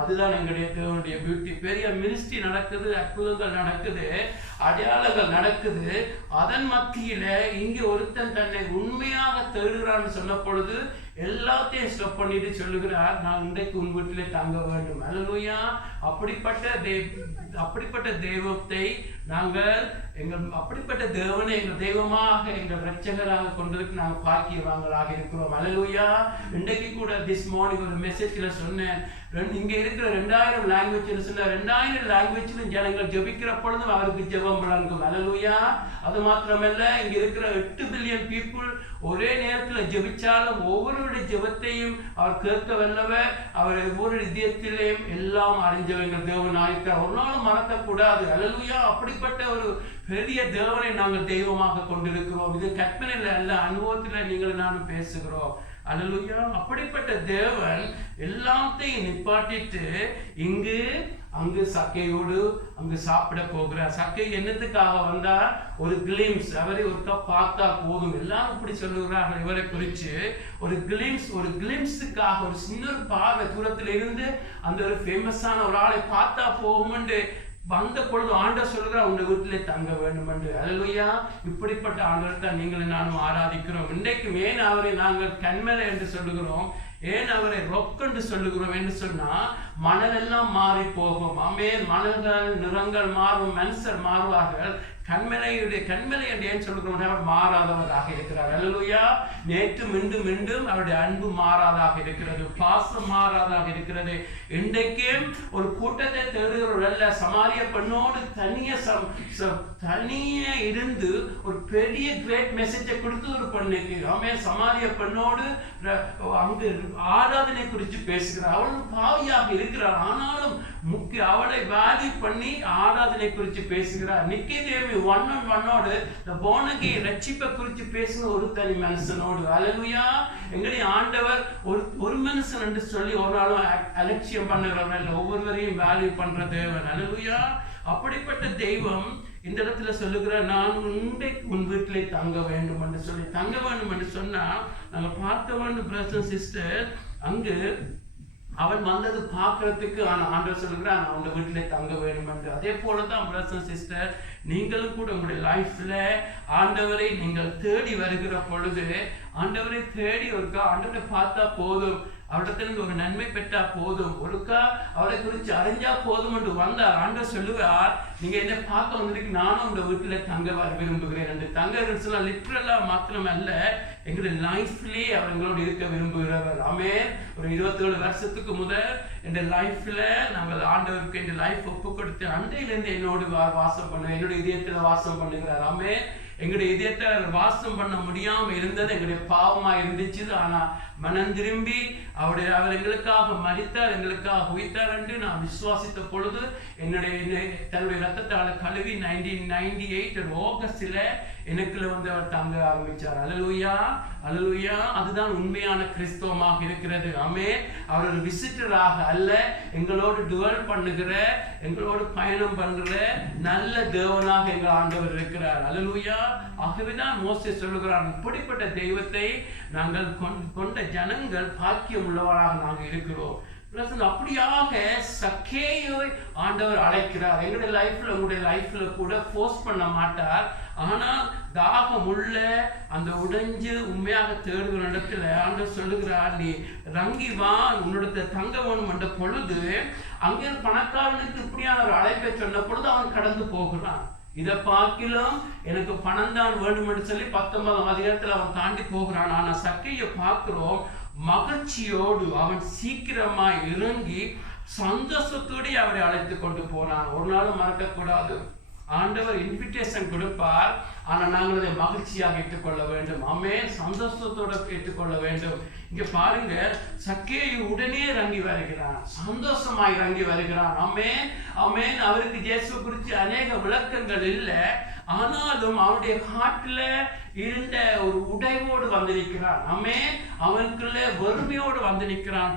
அதுதான் எங்களுடைய தேவனுடைய பியூட்டி. பெரிய மினிஸ்ட்ரி நடக்குது, அற்புதங்கள் நடக்குது, அடையாளங்கள் நடக்குது. அதன் மத்தியில இங்கே ஒருத்தன் தன்னை உண்மையாக தேடுகிறான்னு சொன்ன பொழுது எல்லாத்தையும் ஸ்டாப் பண்ணிட்டு சொல்லுகிறார், நான் இன்றைக்கு உன் வீட்டிலே தங்க வேண்டும். அல்லேலூயா. அப்படிப்பட்ட தெய்வத்தை நாங்கள் அப்படிப்பட்ட தேவனை எங்கள் தெய்வமாக எங்கள் இரட்சகராக கொண்டதுக்கு நாங்கள் பாக்கியவான்களாக இருக்கிறோம். அல்லேலூயா. இன்றைக்கு கூட திஸ் மார்னிங் ஒரு மெசேஜ்ல சொன்னேன், இங்க இருக்கிற 2000 லாங்குவேஜ் சொன்ன 2000 லாங்குவேஜிலும் ஜனங்கள் ஜெபிக்கிற பொழுதும் அவருக்கு ஜெபம் வழங்கும். அல்லேலூயா. அது மாத்திரமல்ல, இங்க இருக்கிற 8 பில்லியன் பீப்புள் ஒரே நேரத்தில் ஜெபிச்சாலும் ஒவ்வொருடைய ஜெபத்தையும் அவர் கேட்க வல்லவர். அவர் ஒவ்வொரு இதயத்திலேயும் எல்லாம் அறிஞ்சவர்கள் தேவனாயிருக்கிறார். ஒரு நாளும் மறக்கக்கூடாது. அல்லேலூயா. அப்படிப்பட்ட ஒரு பெரிய தேவனை நாங்கள் தெய்வமாக கொண்டிருக்கிறோம். இது கற்பனையில் அல்ல, அனுபவத்தில் நீங்கள் நானும் பேசுகிறோம். அல்லேலூயா. அப்படிப்பட்ட தேவன் எல்லாத்தையும் நிப்பாட்டிட்டு அங்கு சக்கையோடு அங்கு சாப்பிட போகிறார். சக்கை என்னத்துக்காக வந்தா? ஒரு கிளிம்ஸ், அவரை ஒரு கப் பார்த்தா போதும். எல்லாரும் இப்படி சொல்லுகிறார்கள் இவரை குறித்து. ஒரு கிளிம்ஸுக்காக ஒரு சின்ன பார்வை தூரத்தில் இருந்து அந்த ஒரு ஃபேமஸான ஒரு ஆளை பார்த்தா போகும்னு வந்த பொழுது ஆண்டவர் சொல்லுகிறார், உங்க வீட்டிலே தங்க வேண்டும் என்று. அல்லேலூயா. இப்படிப்பட்ட ஆண்டவர் தான் நீங்களும் நானும் ஆராதிக்கிறோம். இன்றைக்கும் ஏன் அவரை நாங்கள் கண்மலை என்று சொல்லுகிறோம், ஏன் அவரை ரொக் என்று சொல்லுகிறோம் என்று சொன்னா, மணல் எல்லாம் மாறி போகும். ஆமென். மணல்கள் நிறங்கள் மாறும், மனுஷர் மாறுவார்கள். கண்மலை என்று ஏன் சொல்லுகிறோம்? அவர் மாறாதவராக இருக்கிறார். அல்லேலூயா. நேற்று மீண்டும் அவருடைய அன்பு மாறாதாக இருக்கிறது, பாசம் மாறாதாக இருக்கிறது. இன்றைக்கும் ஒரு கூட்டத்தை தேடுகிறவர் அல்ல, சமாரிய பெண்ணோடு தனியே இருந்து ஒரு பெரிய கிரேட் மெசேஜை கொடுத்து ஒரு பெண்ணுக்கு. ஆமென். சமாரிய பெண்ணோடு அங்கு ஆராதனை குறித்து பேசுகிறார். அவள் பாவியாக இருக்கிறார், ஆனாலும் அவளை வேல்யூ பண்ணி ஆராதனை குறித்து பேசுகிறார். நிக்கதேமி ஒன்னோடு போனகை ரட்சிப்பை குறித்து பேசுகிற ஒரு தனி மனுஷனோடு. அல்லேலூயா. எங்களுடைய ஆண்டவர் ஒரு மனுஷன் என்று சொல்லி ஒரு நாளும் அலட்சியம் பண்ணுறவன், ஒவ்வொருவரையும் வேல்யூ பண்ற தேவன். அல்லேலூயா. அப்படிப்பட்ட தெய்வம் இந்த இடத்துல சொல்லுகிற, நான் உன் வீட்டிலே தங்க வேண்டும் என்று சொல்லி. தங்க வேண்டும் என்று சொன்னா நாங்கள் பார்க்க வேண்டும் பிரதர் சிஸ்டர். அங்கு அவன் வந்தது பார்க்கறதுக்கு ஆண்டவர் சொல்லுகிறார், நான் உங்க வீட்டிலே தங்க வேண்டும் என்று. அதே போலதான் பிரதர் சிஸ்டர், நீங்களும் கூட உங்களுடைய லைஃப்ல ஆண்டவரை நீங்கள் தேடி வருகிற பொழுது, ஆண்டவரை தேடி ஒருக்கா ஆண்டவரை பார்த்தா போதும், அவரிடத்திலிருந்து ஒரு நன்மை பெற்றா போதும், ஒருக்கா அவரை குறித்து அறிஞ்சா போதும் என்று வந்தார். ஆண்டவர் சொல்லுவார், நீங்க என்ன பார்க்க வந்திருக்கு, நானும் உங்க வீட்டுல தங்க வர விரும்புகிறேன் என்று. தங்க சொல்ல லிட்டரலா மாத்திரம் அல்ல, எங்களுடைய லைஃப்லயே அவர் எங்களோடு இருக்க விரும்புகிறவர். ஆமென். ஒரு 27 வருஷத்துக்கு முதல் என் லைஃப்ல நாங்கள் ஆண்டவருக்கு என் லைஃப் ஒப்பு கொடுத்து அண்டையிலிருந்து என்னோடு வாசம் பண்ண, என்னுடைய இதயத்துல வாசம் பண்ணுகிறார். ஆமென். எங்களுடைய இதயத்தை வாசம் பண்ண முடியாம இருந்தது எங்களுடைய பாவமா இருந்துச்சு. ஆனா மனம் திரும்பி அவர் எங்களுக்காக மரித்தார், எங்களுக்காக உயிர்த்தார் என்று நான் விசுவாசித்த பொழுது தன்னுடைய ரத்தத்தால கழுவி 1998 ஆகஸ்ட்ல எனக்குள்ள அவர் தங்க ஆரம்பிச்சார். அல்லேலூயா. அல்லேலூயா. அதுதான் உண்மையான கிறிஸ்தவமாக இருக்கிறது. ஆமென். அவர் ஒரு விசிட்டராக அல்ல, எங்களோடு டுவெல் பண்ணுகிற, எங்களோடு பயணம் பண்கிற நல்ல தேவனாக எங்கள் ஆண்டவர் இருக்கிறார். அல்லேலூயா. ஆகவேதான் மோசே சொல்லுகிறார், இப்படிப்பட்ட தெய்வத்தை நாங்கள் கொண்ட ஜனங்கள் பாக்கியம் உள்ளவராக நாங்கள் இருக்கிறோம். அப்படியாக சக்கேயை ஆண்டவர் அழைக்கிறார். எங்களுடைய லைஃப்ல உங்களுடைய லைஃப்ல கூட ஃபோர்ஸ் பண்ண மாட்டார். ஆனால் தாகம் உள்ள அந்த உடைஞ்சு உண்மையாக தேடுகிற இடத்துல ஆண்டவர் சொல்லுகிறார், நீ ரங்கி வா, உன்னிடத்தை தங்க வேணும் என்ற பொழுது அங்கே பணக்காரனுக்கு இப்படியான ஒரு அழைப்பை சொன்ன பொழுது அவன் கடந்து போகிறான். இதை பார்க்கிலும் எனக்கு பணம் தான் வேண்டும் என்று சொல்லி 19ஆம் அதிகாரத்தில் அவன் தாண்டி போகிறான். ஆனா சக்கையை பார்க்கிறோம், மகிழ்ச்சியோடு அவன் சீக்கிரமா இறங்கி சந்தோஷத்தோடு அவரை அழைத்து கொண்டு போனான். ஒரு நாளும் மறக்க கூடாது. ஆண்டவர் இன்விடேஷன் கொடுப்பார். ஆனால் நாங்கள் அதை மகிழ்ச்சியாக ஏற்றுக்கொள்ள வேண்டும். ஆமென். சந்தோஷத்தோட ஏற்றுக்கொள்ள வேண்டும். இங்க பாருங்க, சக்கேயு உடனே இறங்கி வருகிறான், சந்தோஷமாய் இறங்கி வருகிறான். ஆமென் ஆமென். அவருக்கு இயேசு குறித்து அநேக விளக்கங்கள் இல்லை, ஆனாலும் அவனுடைய காட்டுல இருந்த ஒரு உடைவோடு வந்து நிற்கிறான். ஆமென். அவனுக்குள்ள வறுமையோடு வந்து நிற்கிறான்.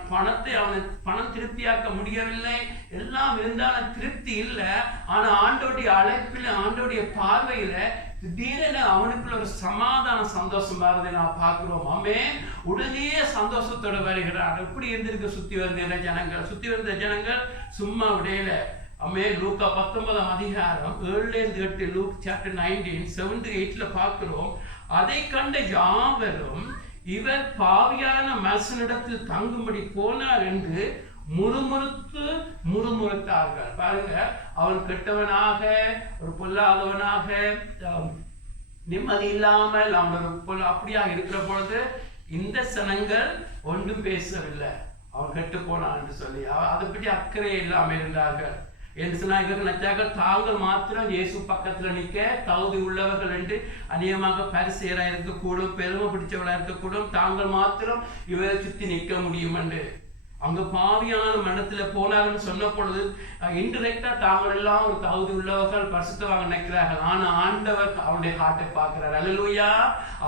பணம் திருப்தியாக்க முடியவில்லை, எல்லாம் இருந்தாலும் திருப்தி இல்லை. ஆனா ஆண்டோடைய அழைப்பில், ஆண்டோடைய பார்வையில திடீரென அவனுக்குள்ள ஒரு சமாதான சந்தோஷம் வரதை நான் பார்க்கிறோம். ஆமென். உடனே சந்தோஷத்தோட வருகிறான். எப்படி இருந்திருக்கு சுத்தி வந்த ஜனங்கள் சும்மா விடையில. ஆமென். லூக்கா 19 அதிகாரம் 7-8, லூக் சாப்டர் 19 7-8 பார்க்கிறோம். அதை கண்ட யாவரும் இவர் பாவியான மனுஷனிடத்தில் தங்கும்படி போனார் என்று முறுமுறுத்தார்கள். பாருங்க, அவன் கெட்டவனாக, ஒரு பொல்லாதவனாக, நிம்மதி இல்லாமல் அவன் அப்படியாக இருக்கிற பொழுது இந்த சனங்கள் ஒன்றும் பேசவில்லை. அவன் கெட்டு போனான் என்று சொல்லி அதை பற்றி அக்கறை இல்லாமல் இருந்தார்கள். என்று சொன்னா இவர்கள் நினைச்சார்கள் தாங்கள் மாத்திரம் இயேசு பக்கத்துல நிற்க தகுதி உள்ளவர்கள் என்று. அநியமாக பரிசேயராக இருக்கக்கூடும், பெருமை பிடிச்சவர்களாக இருக்கக்கூடும், தாங்கள் மாத்திரம் இவரை சுற்றி நிற்க முடியும் என்று. அங்க பாவியான மனத்துல போனாங்கன்னு சொன்ன பொழுது இன்டிரெக்டா தாங்கள் எல்லாம் ஒரு தகுதி உள்ளவர்கள், பரிசுத்தவாங்க நினைக்கிறார்கள். ஆனா ஆண்டவர் அவனுடைய காட்டை பார்க்கிறார். அல்லேலூயா.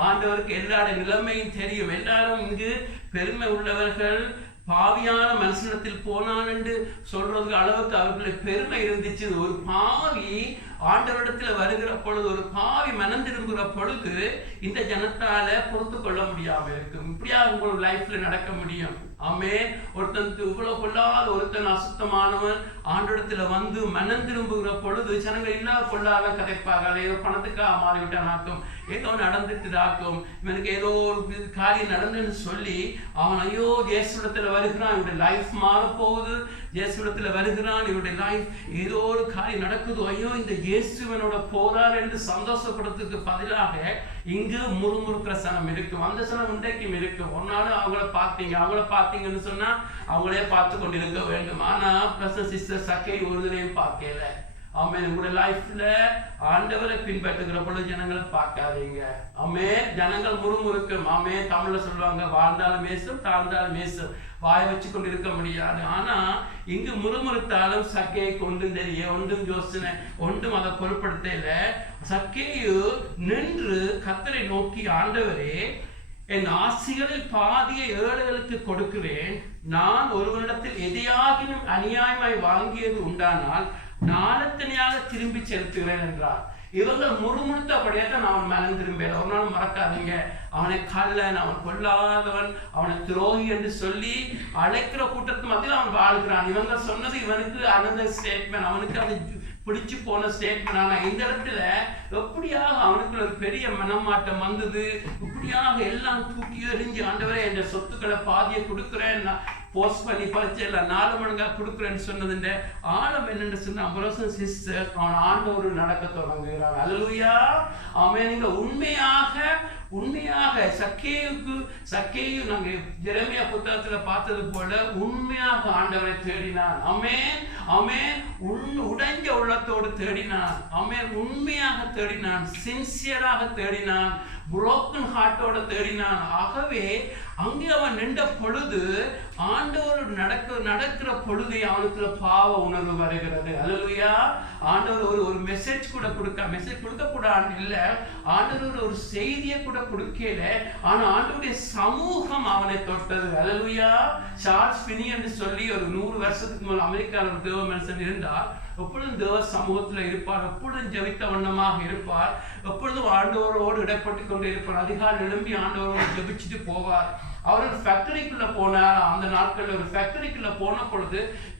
ஆண்டவருக்கு எல்லாருடைய நிலைமையும் தெரியும். எல்லாரும் இங்கு பெருமை உள்ளவர்கள் பாவியான மனுஷனத்தில் போனான் என்று சொல்றதுக்கு அளவுக்கு அவர்களுக்கு பெருமை இருந்துச்சு. ஒரு பாவி ஆண்டவரிடத்துல வருகிற பொழுது, ஒரு பாவி மனம் திரும்புகிற பொழுது இந்த ஜனத்தால பொறுத்து கொள்ள முடியாம இருக்கும். இப்படியா உங்களோட லைஃப்ல நடக்க முடியும். ஆமென். ஒருத்தன் இவ்வளவு கொள்ளாத, ஒருத்தன் அசுத்தமானவன் ஆண்டவரிடத்துல வந்து மனம் திரும்புகிற பொழுது ஜனங்கள் இல்லாத கொள்ளாத கதைப்பார்கள். ஏதோ பணத்துக்காக மாறிவிட்டானாக்கும், ஏதோ நடந்துட்டுதாக்கும், இவனுக்கு ஏதோ ஒரு காரியம் நடந்துன்னு சொல்லி அவன் ஐயோ இயேசுவிடத்துல வருகிறான், இவருடைய லைஃப் மாற போகுது, இயேசுவிடத்துல வருகிறான், இவருடைய லைஃப் ஏதோ ஒரு காரியம் நடக்குது, ஐயோ இந்த இயேசுவனோட போறார் என்று சந்தோஷப்படுறதுக்கு பதிலாக இங்கு முறுமுறுக்கிற சனம் இருக்கும். அந்த சனம் இன்றைக்கும் இருக்கும். ஒரு நாள் அவங்கள பார்த்தீங்கன்னு சொன்னா அவங்களே பார்த்து கொண்டிருக்க வேண்டும். ஆனா பிரசன்ட் சிஸ்டர் சக்கை ஒருதலையும் பார்க்கல. ஆமென். உங்களுடைய லைஃப்ல ஆண்டவரை பின்பற்றுகிற பொழுது ஜனங்களை பார்க்காதீங்க. ஆமென். ஜனங்கள் முறுமுறுக்கும். ஆமென். தமிழ்ல சொல்லுவாங்க, வாழ்ந்தாலும் மேசும் தாழ்ந்தாலும் மேசும், வாய வச்சு கொண்டு இருக்க முடியாது. ஆனா இங்கு முறுமுறுத்தாலும் சக்கையை கொண்டும் தெரிய ஒன்றும் யோசனை ஒன்றும் அதை பொருட்படுத்தல. சக்கேயு நின்று கர்த்தரை நோக்கி, ஆண்டவரே என் ஆசிகளில் பாதியை ஏழைகளுக்கு கொடுக்கிறேன், நான் ஒருவனிடத்தில் எதையாகினும் அநியாயமாய் வாங்கியது உண்டானால் நாளத்தனையாக திரும்பி செலுத்துகிறேன் என்றார். இவங்கள் முறுமுறுத்தபடியாக நான் மனம் திரும்பேன். ஒரு நாள் மறக்காதீங்க, அவனை கள்ளன், அவன் கொல்லாதவன், அவனை துரோகி என்று சொல்லி அழைக்கிற கூட்டத்து மத்தியில் அவன் வாழ்கிறான். இவங்க சொன்னது இவனுக்கு அனதர் ஸ்டேட்மெண்ட், அவனுக்கு அது பிடிச்சு போன ஸ்டேட்மெண்ட். ஆனா இந்த இடத்துல எப்படியாக அவனுக்கு ஒரு பெரிய மனமாட்டம் வந்தது. இப்படியாக எல்லாம் தூக்கி எறிஞ்சு, ஆண்டவரே என்ற சொத்துக்களை பாதியை கொடுக்குறேன், போஸ்ட் பண்ணி பறிச்சல 4 மடங்கா கொடுக்குறேன்னு சொன்னதுன்ற ஆழம் என்னென்னு சொன்னா, பிரதர்ஸ் சிஸ்டர், அவன் ஆண்டவர் நடக்க தொடங்குகிறான். அல்லேலூயா. ஆமென். நீங்க உண்மையாக சக்கேயு நாங்க எரேமியா புத்தகத்துல பார்த்தது போல உண்மையாக ஆண்டவரை தேடினான். ஆமென் ஆமென். உடைஞ்ச உள்ளத்தோடு தேடினான். ஆமென். உண்மையாக தேடினான், சின்சியராக தேடினான், புரோக்கன் ஹார்ட்டோட தேடினான். ஆகவே அங்கே அவன் நின்ற பொழுது, ஆண்டவர் நடக்கிற பொழுது அவனுக்குள்ள பாவ உணர்வு வருகிறது. அல்லேலூயா. ஆண்டவர் ஒரு மெசேஜ் கொடுக்க கூடாது இல்ல, ஆண்டவர் ஒரு செய்தியை கூட கொடுக்கல, ஆனா ஆண்டவருடைய சமூகம் அவனை தொட்டது. அல்லேலூயா. சார்ல்ஸ் ஃபினி என்று சொல்லி ஒரு 100 வருஷத்துக்கு மேல் அமெரிக்காவில் ஒரு தேவ மனுஷன் இருந்தார். எப்பொழுதும் தேவ சமூகத்துல இருப்பார், எப்பொழுதும் ஜெபித்த வண்ணமாக இருப்பார், எப்பொழுதும் ஆண்டவரோடு இடைப்பட்டு கொண்டு இருப்பார். அதிகாலை எழும்பி ஆண்டவரோடு ஜெபிச்சுட்டு போவார். அவர் ஒரு ஃபேக்டரிக்குள்ள போனார். அந்த நாட்கள்ல ஒரு ஃபேக்டரிக்குள்ள போன பொழுது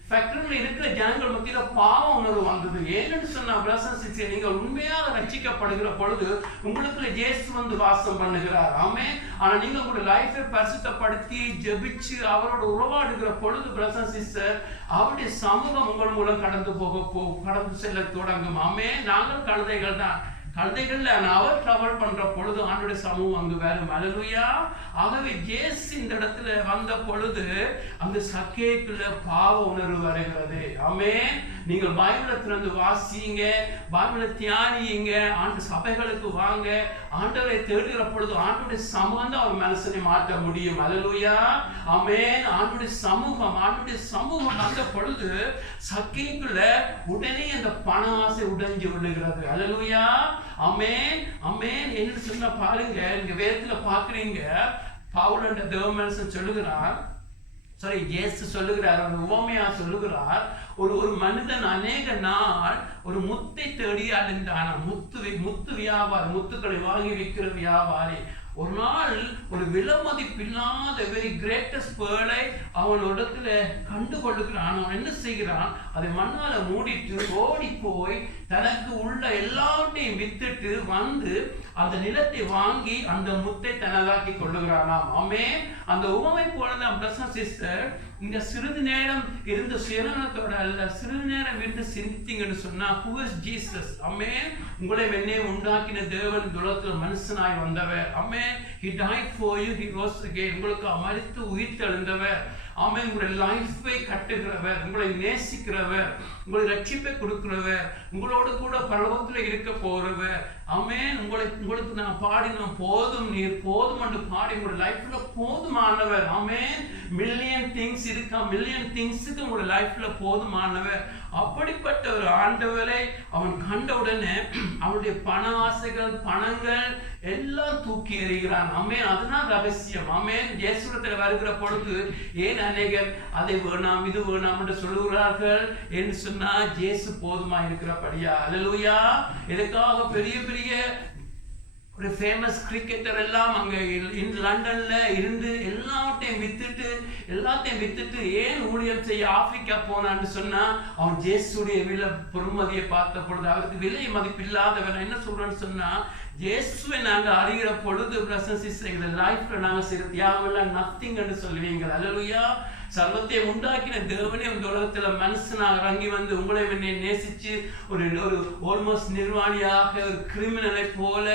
ஃபேக்டரியில் இருக்கிற ஜனங்கள் மத்தியில பாவ உணர்வு வந்தது. ஏன்னு சொன்னா, பிரசன்ஸ் நீங்கள் உண்மையாக ரட்சிக்கப்படுகிற பொழுது உங்களுக்குள்ள இயேசு வந்து வாசம் பண்ணுகிறார். ஆமென். ஆனா நீங்க உங்களுடைய லைஃபை பரிசுத்தப்படுத்தி ஜெபிச்சு அவரோட உறவாடுகிற பொழுது பிரசன்ஸ் சிஸ்டர், அவருடைய சமூகம் உங்கள் மூலம் கடந்து செல்ல தொடங்கும். ஆமென். நாங்கள் கழுதைகள் தான், கழுதைகள்ல அவர் டிராவல் பண்ற பொழுது ஆண்டோடைய சமூகம் அங்கு வரும். அல்லேலூயா. ஆகவே இயேசு இந்த இடத்துல வந்த பொழுது அந்த சக்கேக்குள்ள பாவ உணர்வு வருகிறது. ஆமென். நீங்கள் பைபிளை திறந்து வாசிங்க, பைபிளை தியானியுங்க, ஆண்டு சபைகளுக்கு வாங்க. ஆண்டவரை தேடுகிற பொழுது ஆண்டுடைய சமூகம் தான் அவர் மனசனை மாற்ற முடியும். அல்லேலூயா. ஆமென். ஆண்டுடைய சமூகம் வந்த பொழுது சக்கேக்குள்ள உடனே அந்த பண ஆசை உடைஞ்சு விடுகிறது. அல்லேலூயா. ஆமென். ஆமென் என்று சொன்ன பாருங்க, நீங்க வேதத்துல பாக்குறீங்க, பவுல் தேவமனுஷன் சொல்லுகிறார், சாரி இயேசு சொல்லுகிறார், ஒரு உவமையா சொல்லுகிறார், ஒரு மனிதன் அநேக நாள் ஒரு முத்தை தேடி அடைந்தான். முத்து வியாபாரி, முத்துக்களை வாங்கி விற்கிற வியாபாரி ஒரு நாள் ஒரு விலமதிப்பில்லாத வெரி கிரேட்டஸ்ட் பேர்லை அவன் இடத்துல கண்டு கொள்ளுகிறான். அவன் என்ன செய்கிறான், அதை மண்ணால மூடிட்டு ஓடி போய் தனக்கு உள்ள எல்லாத்தையும் வித்துட்டு வந்து அந்த நிலத்தை வாங்கி அந்த முத்தை தனதாக்கி கொள்ளுகிறானாம். ஆமென். அந்த உவமை போலதான் பிரசன் சிஸ்டர், இந்த சிறிது நேரம் இருந்த சுயநலத்தோட அல்ல, சிறிது நேரம் இருந்து சிந்தித்தீங்கன்னு சொன்னா who is Jesus? ஆமென். உங்களை என்னை உண்டாக்கின தேவன் உலகத்தில் மனுஷனாய் வந்தவர். ஆமென். He died for you, he rose again. உங்களுக்கு மரித்து உயிர் தெழுந்தவர். ஆமென். உங்களுடைய லைஃபை கட்டுகிறவர், உங்களை நேசிக்கிறவர், உங்களை ரட்சிப்பை கொடுக்கிறவர், உங்களோடு கூட பரலோகத்தில் இருக்க போறவர். ஆமென். உங்களுக்கு நான் பாடினோம், போதும் நீர் போதும் என்று பாடி உங்களுடைய லைஃப்ல போதுமானவர். ஆமென். மில்லியன் திங்ஸ் இருக்கா, மில்லியன் திங்ஸுக்கு உங்களுடைய லைஃப்ல போதுமானவர். அப்படிப்பட்ட ஒரு ஆண்டவரை அவன் கண்டவுடனே அவனுடைய பண ஆசைகள், பணங்கள் எல்லாம் தூக்கி எறிகிறான். ஆமென். அதுதான் ரகசியம். ஆமென். இயேசுவிடத்தில் வருகிற பொழுது ஏன் அநேகர் அதை வேணாம் இது வேணாம் என்று சொல்லுகிறார்கள் என்று சொன்னா இயேசு போதுமா இருக்கிறபடியா. அல்லேலூயா. இதுக்காக பெரிய ஒரு ஃபேமஸ் கிரிக்கெட்டர் எல்லாம் அங்க லண்டன்ல இருந்து எல்லாத்தையும் வித்துட்டு ஏன் ஊழியம் செய்ய ஆப்பிரிக்கா போனான்னு சொன்னா அவன் ஜேசுடைய விலை பொறுமதியை பார்த்த பொழுது அவருக்கு விலை மதிப்பு இல்லாதவன். என்ன சொல்றேன்னு சொன்னா, இயேசுவை நாங்க அறிகிற பொழுது லைஃப்ல நாங்க செய்யற தியாகம் நத்திங் என்று சொல்லுவீங்க. அல்லேலூயா. சர்வத்தை உண்டாக்கின தேவனே இந்த உலகத்துல மனுஷனாக இறங்கி வந்து உங்களை என்னை நேசிச்சு ஒரு ஆல்மோஸ்ட் நிர்வாணியாக ஒரு கிரிமினலை போல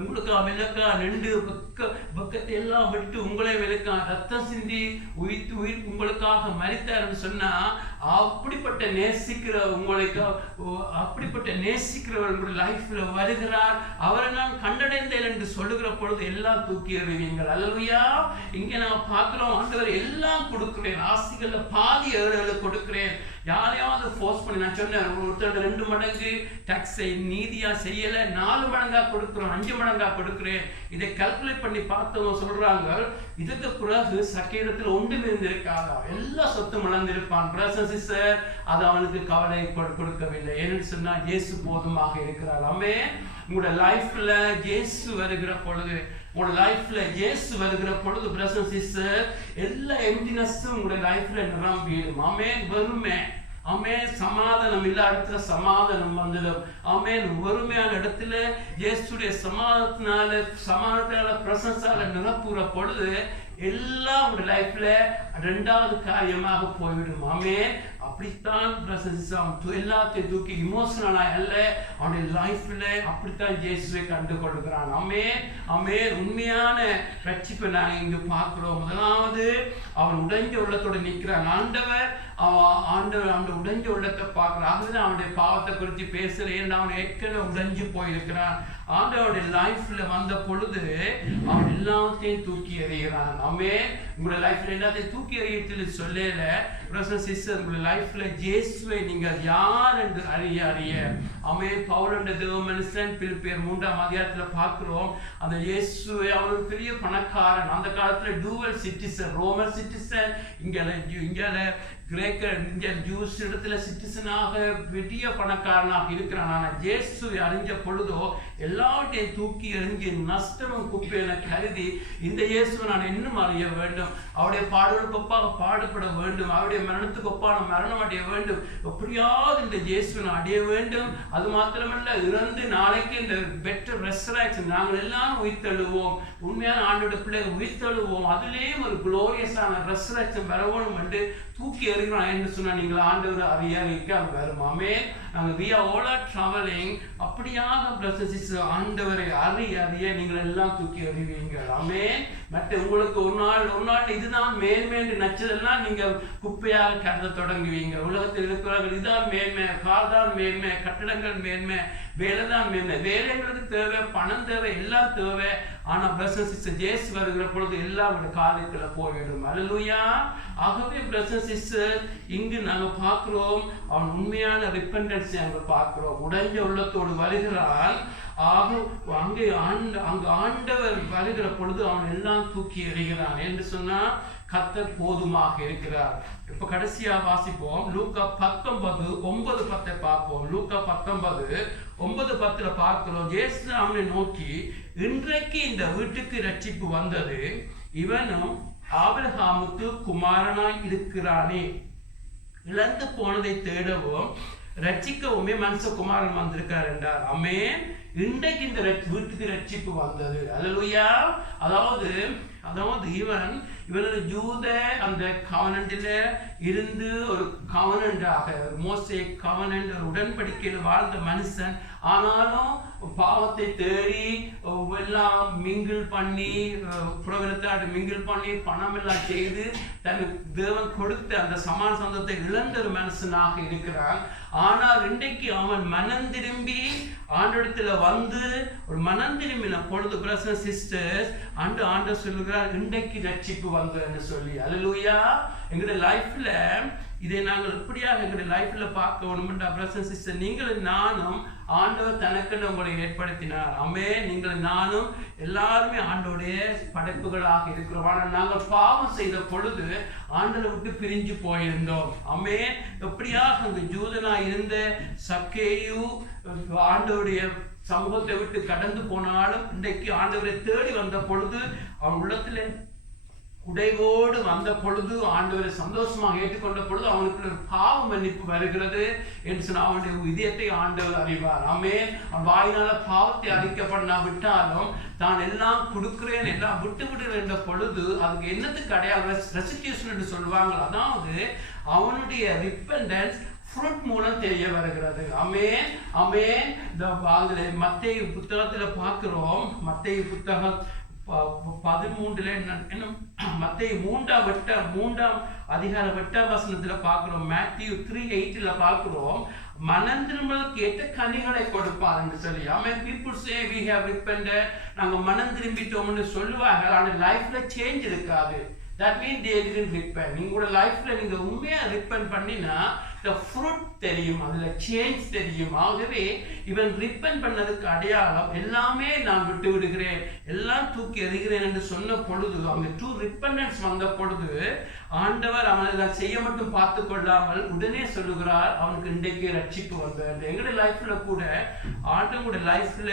உங்களுக்கு விளக்கா நின்று பக்கத்தை எல்லாம் விட்டு உங்களை விளக்கா ரத்தம் சிந்தி உயிர் உங்களுக்காக மரித்தார்னு சொன்னா அப்படிப்பட்ட நேசிக்கிறவர் உங்களுடைய லைஃப்ல வருகிறார். அவரை நான் கண்டடைந்தேன் என்று சொல்லுகிற பொழுது எல்லாம் தூக்கி எறிவீங்கள். அல்லேலூயா. இங்க நான் பார்க்கிறோம், ஆண்டவர் எல்லாம் கொடுக்கிறேன், ஆசிகள்ல பாதி ஏழு கொடுக்கிறேன். யாரையாவது ஃபோர்ஸ் பண்ணி, நான் சொன்னேன் ஒருத்தர் 2 மடங்கு டாக்ஸை நீதியா செய்யல, 4 மடங்கா கொடுக்கிறோம், 5 மடங்கா கொடுக்கிறேன். இதை கால்குலேட் பண்ணி பார்த்தவங்க சொல்றாங்க, இதுக்கு பிறகு சக்கீரத்தில் ஒன்றும் இருந்திருக்காதா, எல்லா சொத்தும் இழந்திருப்பான். அது அவனுக்கு கவலை கொடுக்கவில்லை. ஏன்னு சொன்னா இயேசு போதுமாக இருக்கிறார். ஆமென். உங்களோட லைஃப்ல இயேசு வருகிற பொழுது பிரசன்ஸ் சிஸ்டர் எல்லா எம்டினஸும் உங்களுடைய லைஃப்ல நிரம்பிடும். ஆமென். வெறுமை. ஆமென். சமாதானம் இல்ல இடத்துல சமாதானம் வந்துடும். ஆமென். வெறுமையான இடத்துல இயேசுடைய சமாதானத்தால பிரசன்ஸால நிரப்புற பொழுது எல்லாம் உங்களுடைய லைஃப்ல 2வது காரியமாக போய்விடும். ஆமென். அப்படித்தான் எல்லாத்தையும் தூக்கி இமோஷனலா அல்ல, அவனுடைய லைஃப்ல அப்படித்தான் இயேசுவை கண்டு கொள்ளுகிறான். ஆமென். ஆமென். உண்மையான ரட்சிப்பை நாங்கள் இங்கு பார்க்கிறோம். முதலாவது அவன் உடைஞ்ச உள்ளத்தோட நிற்கிறான். ஆண்டவர் அந்த உடைஞ்ச உள்ளத்தை பார்க்கிறான். அதுதான் அவனுடைய பாவத்தை குறித்து பேசுறேன். அவன் ஏற்கனவே உடைஞ்சு போயிருக்கிறான். ஆண்டவருடைய லைஃப்ல வந்த பொழுது அவன் எல்லாத்தையும் தூக்கி எறிகிறான். ஆமென். உங்களுடைய லைஃப்ல எல்லாத்தையும் தூக்கி எறியத்தில் சொல்லல உங்களுடைய லைஃப்ல இயேசுவை நீங்கள் யார் என்று அறிய. ஆமென். பவுல் தேவ மனுஷன் பிலிப்பியர் 3ஆம் அதிகாரத்துல பார்க்கிறோம். அந்த இயேசுவை அவன் பெரிய பணக்காரன். அந்த காலத்துல டூவல் சிட்டிசன், ரோமன் சிட்டிசன், இங்க கிரேக்கர், இங்க ஜூஸ் இடத்துல சிட்டிசனாக பெரிய பணக்காரனாக இருக்கிறான். ஆனா இயேசுவை அறிஞ்ச பொழுதோ எல்லாவற்றையும் தூக்கி எறிஞ்சி நஷ்டமும் குப்பையில கருதி இந்த இயேசுவை நான் இன்னும் அறிய வேண்டும், அவருடைய பாடுகளுக்கு ஒப்பாக பாடுபட வேண்டும், அவருடைய மரணத்துக்கு ஒப்பான மரணம் அடைய வேண்டும், எப்படியாவது இந்த இயேசுவை நான் அடைய வேண்டும். அது மாத்திரமல்ல, இறந்து நாளைக்கு இந்த பெட்டர் ரெசரக்ஷன் நாங்கள் எல்லாம் உயிர்த்தெழுவோம், உண்மையான ஆண்டோட பிள்ளைகள் உயிர்த்தெழுவோம், அதுலேயும் ஒரு குளோரியஸான ரெசரக்ஷன் வரணும் என்று தூக்கி இருக்கிறோம் என்று சொன்னா நீங்கள் ஆண்டவர் அறியாதிக்க அது வரும். ஆமென். நாங்கள் we are all are traveling. அப்படியாக பிரசன்ஸ் ஆண்டவரை அறிய நீங்கள் எல்லாம் தூக்கி அறிவீங்க. ஆமென். மற்ற உங்களுக்கு ஒரு நாள் இதுதான் மேன்மை என்று நச்சதெல்லாம் நீங்கள் குப்பையாக கருத தொடங்குவீங்க. உலகத்தில் இருக்கிறவர்கள் இதுதான் மேன்மை, கார் தான் மேன்மை, கட்டடங்கள் மேன்மை, வேலை தான் மேன்மை. வேலைங்களுக்கு தேவை, பணம் தேவை, எல்லாம் தேவை. ஆனா பிரசன்ஸ் ஜேசு வருகிற பொழுது எல்லாம் காலத்துல போய்விடும். அல்லேலூயா. ஆகவே பிரசன்ஸ் இங்கு நாங்க பார்க்கிறோம், அவன் உண்மையான ரிப்பெண்டன்ஸ் நாங்க பார்க்கிறோம். உடைஞ்ச உள்ளத்தோடு வருகிறான். அங்கே ஆண்டவர் வருகிற பொழுது அவன் எல்லாம் தூக்கி எறிகிறான் என்று சொன்னா கர்த்தர் போதுமாக இருக்கிறார். இப்ப கடைசியா வாசிப்போம். லூக்கா 19:9-10 பார்ப்போம். லூக்கா 19:9-10 பார்க்கிறோம். இயேசு அவனை நோக்கி, இன்றைக்கு இந்த வீட்டுக்கு ரட்சிப்பு வந்தது, இவனும் ஆபிரகாமுக்கு குமாரனாய் இருக்கிறானே. இழந்து போனதை தேடவும் ரட்சிக்கவுமே மனுஷகுமாரன் வந்திருக்கார் என்றார். ஆமென். இன்றைக்கு இந்த வீட்டுக்கு ரட்சிப்பு வந்தது. அல்லேலூயா. அதாவது இவனது யூத அந்த கவனண்டில இருந்து ஒரு கவனண்டாக, மோசே கவனண்ட், ஒரு உடன்படிக்கையில் வாழ்ந்த மனுஷன், ஆனாலும் பாவத்தை தேடி எல்லாம் மிங்கிள் பண்ணி, புறவினத்தாடு மிங்கிள் பண்ணி பணம் எல்லாம் செய்து தனக்கு தேவன் கொடுத்த அந்த சமான சொந்தத்தை இழந்த ஒரு மனுஷனாக இருக்கிறான். ஆனால் இன்றைக்கு அவன் மனம் திரும்பி ஆண்டவரிடத்துல வந்து ஒரு மனம் திரும்பின பொழுது பிரதர்ஸ் சிஸ்டர்ஸ் ஆண்டவர் சொல்லுகிறார், இன்றைக்கு ரட்சிப்பு வந்ததுன்னு சொல்லி. அல்லேலூயா. எங்களுடைய லைஃப்ல இதை நாங்கள் எப்படியாக எங்களுடைய லைஃப்ல பார்க்க வேணும்ன்றா பிரதர்ஸ் சிஸ்டர், நீங்களும் நானும் ஆண்டவர் தனக்குன்னு உங்களை ஏற்படுத்தினார். ஆமென். நீங்கள் நானும் எல்லாருமே ஆண்டோடைய படைப்புகளாக இருக்கிறோம். ஆனால் நாங்கள் பாவம் செய்த பொழுது ஆண்டவரை விட்டு பிரிஞ்சு போயிருந்தோம். ஆமென். எப்படியாக அந்த ஜூதனா இருந்த சக்கேயு ஆண்டவருடைய சமூகத்தை விட்டு கடந்து போனாலும் இன்றைக்கு ஆண்டவரை தேடி வந்த பொழுது அவன் உள்ளத்துல உடைவோடு வந்த பொழுது ஆண்டவரை சந்தோஷமாக ஏற்றுக்கொண்ட பொழுது அவனுக்கு ஒரு பாவ மன்னிப்பு வருகிறது என்று சொன்ன அவனுடைய இதயத்தை ஆண்டவர் அறிவார். ஆமென். அவன் வாயினால பாவத்தை அறிக்கப்பட விட்டாலும் தான் எல்லாம் கொடுக்கிறேன், எல்லாம் விட்டு விடுகிறேன் என்ற பொழுது அதுக்கு என்னத்துக்கு அடையாளம் ரெஸ்டிடியூஷன் என்று சொல்லுவாங்க. அதாவது அவனுடைய ரிப்பெண்டன்ஸ் ஃப்ரூட் மூலம் தெரிய வருகிறது. ஆமென். ஆமென். இந்த மத்தேயு புத்தகத்துல பார்க்கிறோம். மத்தேயு புத்தகம் 13 மத்தேயு 3-ஆம் அதிகாரம் 8ஆம் வசனத்துல பார்க்கிறோம். மேத்யூ 3:8 பார்க்கிறோம், மனம் திரும்பலுக்கு ஏற்ற கனிகளை கொடுப்பார் என்று சொல்லி. ஆமென். people say we have repented, நாங்க மனம் திரும்பிட்டோம்னு சொல்லுவாங்க. ஆனா லைஃப்ல சேஞ்ச் இருக்காது. that means they didn't repent. நீங்களோட லைஃப்ல நீங்க உண்மையா repent பண்ணினா the fruit தெரியும், அதுல சேஞ்ச் தெரியும். ஆகவே இவன் ரிப்பெண்ட் பண்ணதுக்கு அடையாளம் எல்லாமே நான் விட்டு விடுகிறேன், எல்லாம் தூக்கி எறிகிறேன் என்று சொன்ன பொழுது, அவங்க ட்ரூ ரிப்பெண்டன்ஸ் வந்த பொழுது ஆண்டவர் அவனை செய்ய மட்டும் பார்த்து கொள்ளாமல் உடனே சொல்லுகிறார், அவனுக்கு இன்றைக்கு ரட்சிப்பு வந்தது. எங்களுடைய லைஃப்ல கூட ஆண்டவங்களுடைய லைஃப்ல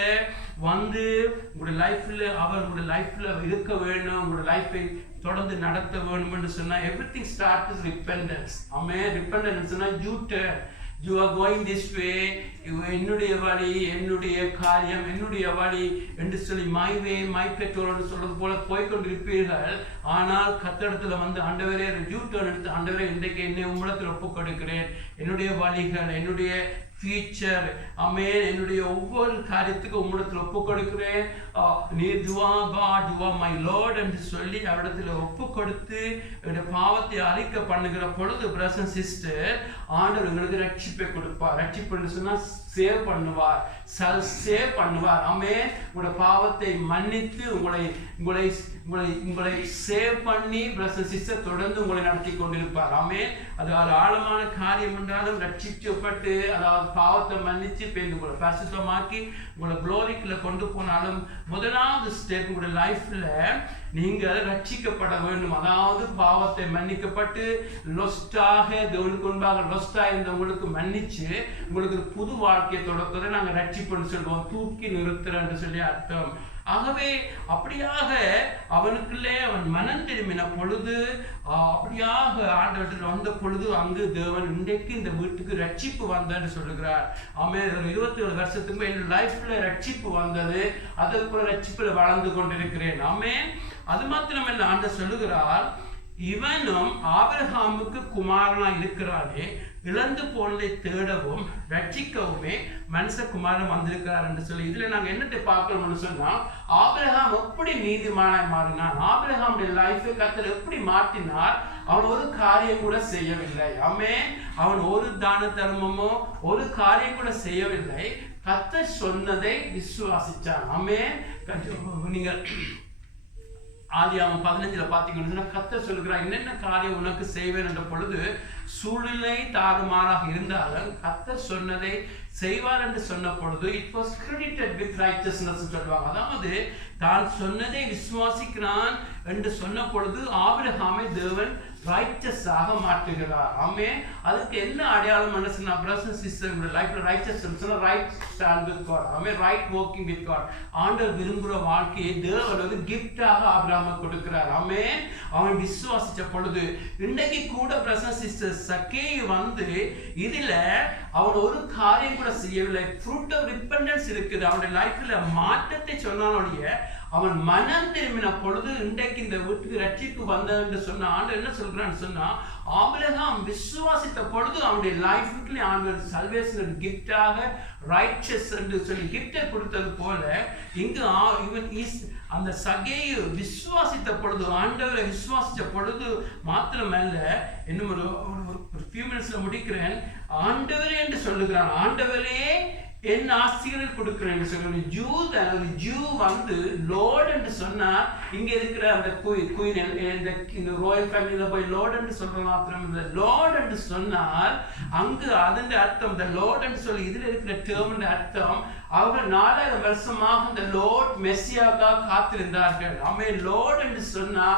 வந்து உங்களுடைய லைஃப்ல அவர் உங்களுடைய லைஃப்ல இருக்க வேணும், உங்களுடைய லைஃபை தொடர்ந்து நடத்த வேண்டும் என்று சொன்னா everything start is repentance. Amen. Repentance சொன்னா you are going this way, என்னுடைய வழி, என்னுடைய காரியம், என்னுடைய வழி என்று சொல்லி my way my petrol என்று சொல்றது போல போய்கொண்டிருப்பீர்கள். ஆனால் கர்த்தரிடத்துல வந்து ஆண்டவரே யூ டர்ன் எடுத்து, ஆண்டவரே இன்றைக்கு என்னை உம்மிடத்தில் ஒப்புக் கொடுக்கிறேன், என்னுடைய வழிகள், என்னுடைய ஃபியூச்சர், ஆமென், என்னுடைய ஒவ்வொரு காரியத்துக்கும் உம்மிடத்தில் ஒப்புக் கொடுக்கிறேன், நீர் யுவா காட், யுவா மை லார்ட் என்று சொல்லி அவரிடத்துல ஒப்புக் கொடுத்து என்னுடைய பாவத்தை அழிக்க பண்ணுகிற பொழுது பிரதர்ஸ் சிஸ்டர் ஆண்டவர் உங்களுக்கு ரட்சிப்பை கொடுப்பார். ரட்சிப்பு சொன்னா சேவ் பண்ணுவார், சேவ் பண்ணுவார். ஆமென். உங்களுடைய பாவத்தை மன்னித்து உங்களை சேவ் பண்ணி பிரதர்ஸ் சிஸ்டர் தொடர்ந்து உங்களை நடத்தி கொண்டிருப்பார். ஆமென். அது ஆழமான காரியம் என்றாலும் ரட்சிக்கப்பட்டு, அதாவது பாவத்தை மன்னிச்சு உங்களை பரிசுத்தமாக்கி உங்களை குளோரிக்குள்ள கொண்டு போனாலும் முதலாவது ஸ்டெப் உங்களுடைய லைஃப்ல நீங்கள் ரட்சிக்கப்பட வேண்டும். அதாவது பாவத்தை மன்னிக்கப்பட்டு லொஸ்டாக தேவனுக்கு முன்பாக லொஸ்டா இருந்த உங்களுக்கு மன்னிச்சு உங்களுக்கு புது வாழ்க்கையை தொடர்ந்து நாங்க ரட்சிப்புன்னு சொல்லுவோம், தூக்கி நிறுத்துறன்னு சொல்லி அர்த்தம். ஆகவே அப்படியாக அவனுக்குள்ளே அவன் மனம் திரும்பின பொழுது, அப்படியாக ஆண்டவரிடத்தில் வந்த பொழுது அங்கு தேவன் இன்றைக்கு இந்த வீட்டுக்கு ரட்சிப்பு வந்தன்னு சொல்லுகிறார். ஆமென். 27 வருஷத்துக்கு என் லைஃப்ல ரட்சிப்பு வந்தது, அதற்கு ரட்சிப்புல வளர்ந்து கொண்டிருக்கிறேன். ஆமென். அது மாத்திரமல்ல, ஆண்டவர் சொல்லுகிறார், இவனும் ஆபிரகாமுக்கு குமாரனா இருக்கிறானே, இழந்து போனதை தேடவும் ரட்சிக்கவுமே மனுஷகுமாரன் வந்திருக்கிறார் என்று சொல்லி இதுல நாங்க என்னத்தை பார்க்கணும்னு சொன்னா, ஆபிரகாம் எப்படி நீதிமானாய் மாறினான், ஆபிரகாமுடைய லைஃபை கர்த்தர் எப்படி மாற்றினார். அவன் ஒரு காரியம் கூட செய்யவில்லை. ஆமென். அவன் ஒரு தான தர்மமோ ஒரு காரியம் கூட செய்யவில்லை. கர்த்தர் சொன்னதை விசுவாசிச்சான். ஆமென். நீங்கள் ஆதியாகமம் 15 பார்த்தீங்கன்னா கர்த்தர் சொல்லுகிறார், என்னென்ன காரியம் உனக்கு செய்வேன் என்ற பொழுது சூழ்நிலை தாறுமாறாக இருந்தாலும் கர்த்தர் சொன்னதை செய்வார் என்று சொன்ன பொழுது it was credited with righteousness சொல்லுவாங்க. அதாவது தான் சொன்னதை விசுவாசிக்கிறான் என்று சொன்ன பொழுது ஆபிரகாமை தேவன் ரைச்சஸாக மாற்றுகிறார். ஆமென். அதுக்கு என்ன அடையாளம் என்ன சொன்னா, பிரதர்ஸ் அண்ட் சிஸ்டர்ஸ், உங்க லைஃப்ல ரைச்சஸ் சொன்னா right stand with God. Amen. Right walking with God. ஆண்டவர் விரும்புகிற வாழ்க்கையை தேவன் வந்து கிஃப்டாக ஆபிரகாமுக்கு கொடுக்கிறார். ஆமென். அவன் விசுவாசிச்ச பொழுது இன்றைக்கு கூட பிரதர்ஸ் அண்ட் சிஸ்டர்ஸ், சக்கேயு வந்து இதுல அவன் ஒரு காரியம் கூட செய்யவில்லை. ஃப்ரூட் ஆஃப் ரிப்பெண்டன்ஸ் இருக்குது. அவனுடைய லைஃப்ல மாற்றத்தை சொன்னானுடைய அவன் மனம் திரும்பின பொழுது இன்றைக்கு இந்த வீட்டுக்கு ரட்சிப்பு வந்தது என்று சொன்ன ஆண்டவர் என்ன சொல்றான்னு சொன்னா, ஆபிரகாம் விசுவாசித்த பொழுது அவனுடைய லைஃப்ல ஆண்டவர் சல்வேஷன் கிஃப்டாக ரைச்சஸ் என்று சொல்லி கிஃப்டை கொடுத்தது போல இங்கு இவன் அந்த சகேயு விசுவாசித்த பொழுது, ஆண்டவரை விசுவாசித்த பொழுது மாத்திரமல்ல, இன்னும் ஒரு ஃபியூ மினிட்ஸ்ல முடிக்கிறேன், ஆண்டவரே என்று சொல்லுகிறான். ஆண்டவரே என் ஆசிரியர் கொடுக்கிறேன் சொல்லி ஜூ வந்து லோர்ட் என்று சொன்னா, இங்க இருக்கிற அந்த குயின் இந்த ராயல் ஃபேமிலியில போய் லோர்ட் என்று சொல்ற மாத்திரம் இல்லை, லோர்ட் என்று சொன்னால் அங்கு அதன் அர்த்தம் இந்த லோர்ட் என்று சொல்லி இதுல இருக்கிற டேர்ம் அர்த்தம், அவர்கள் 4000 வருஷமாக இந்த லோர்ட் மெஸ்ஸியாவுக்காக காத்திருந்தார்கள். ஆமென். லோர்ட் என்று சொன்னா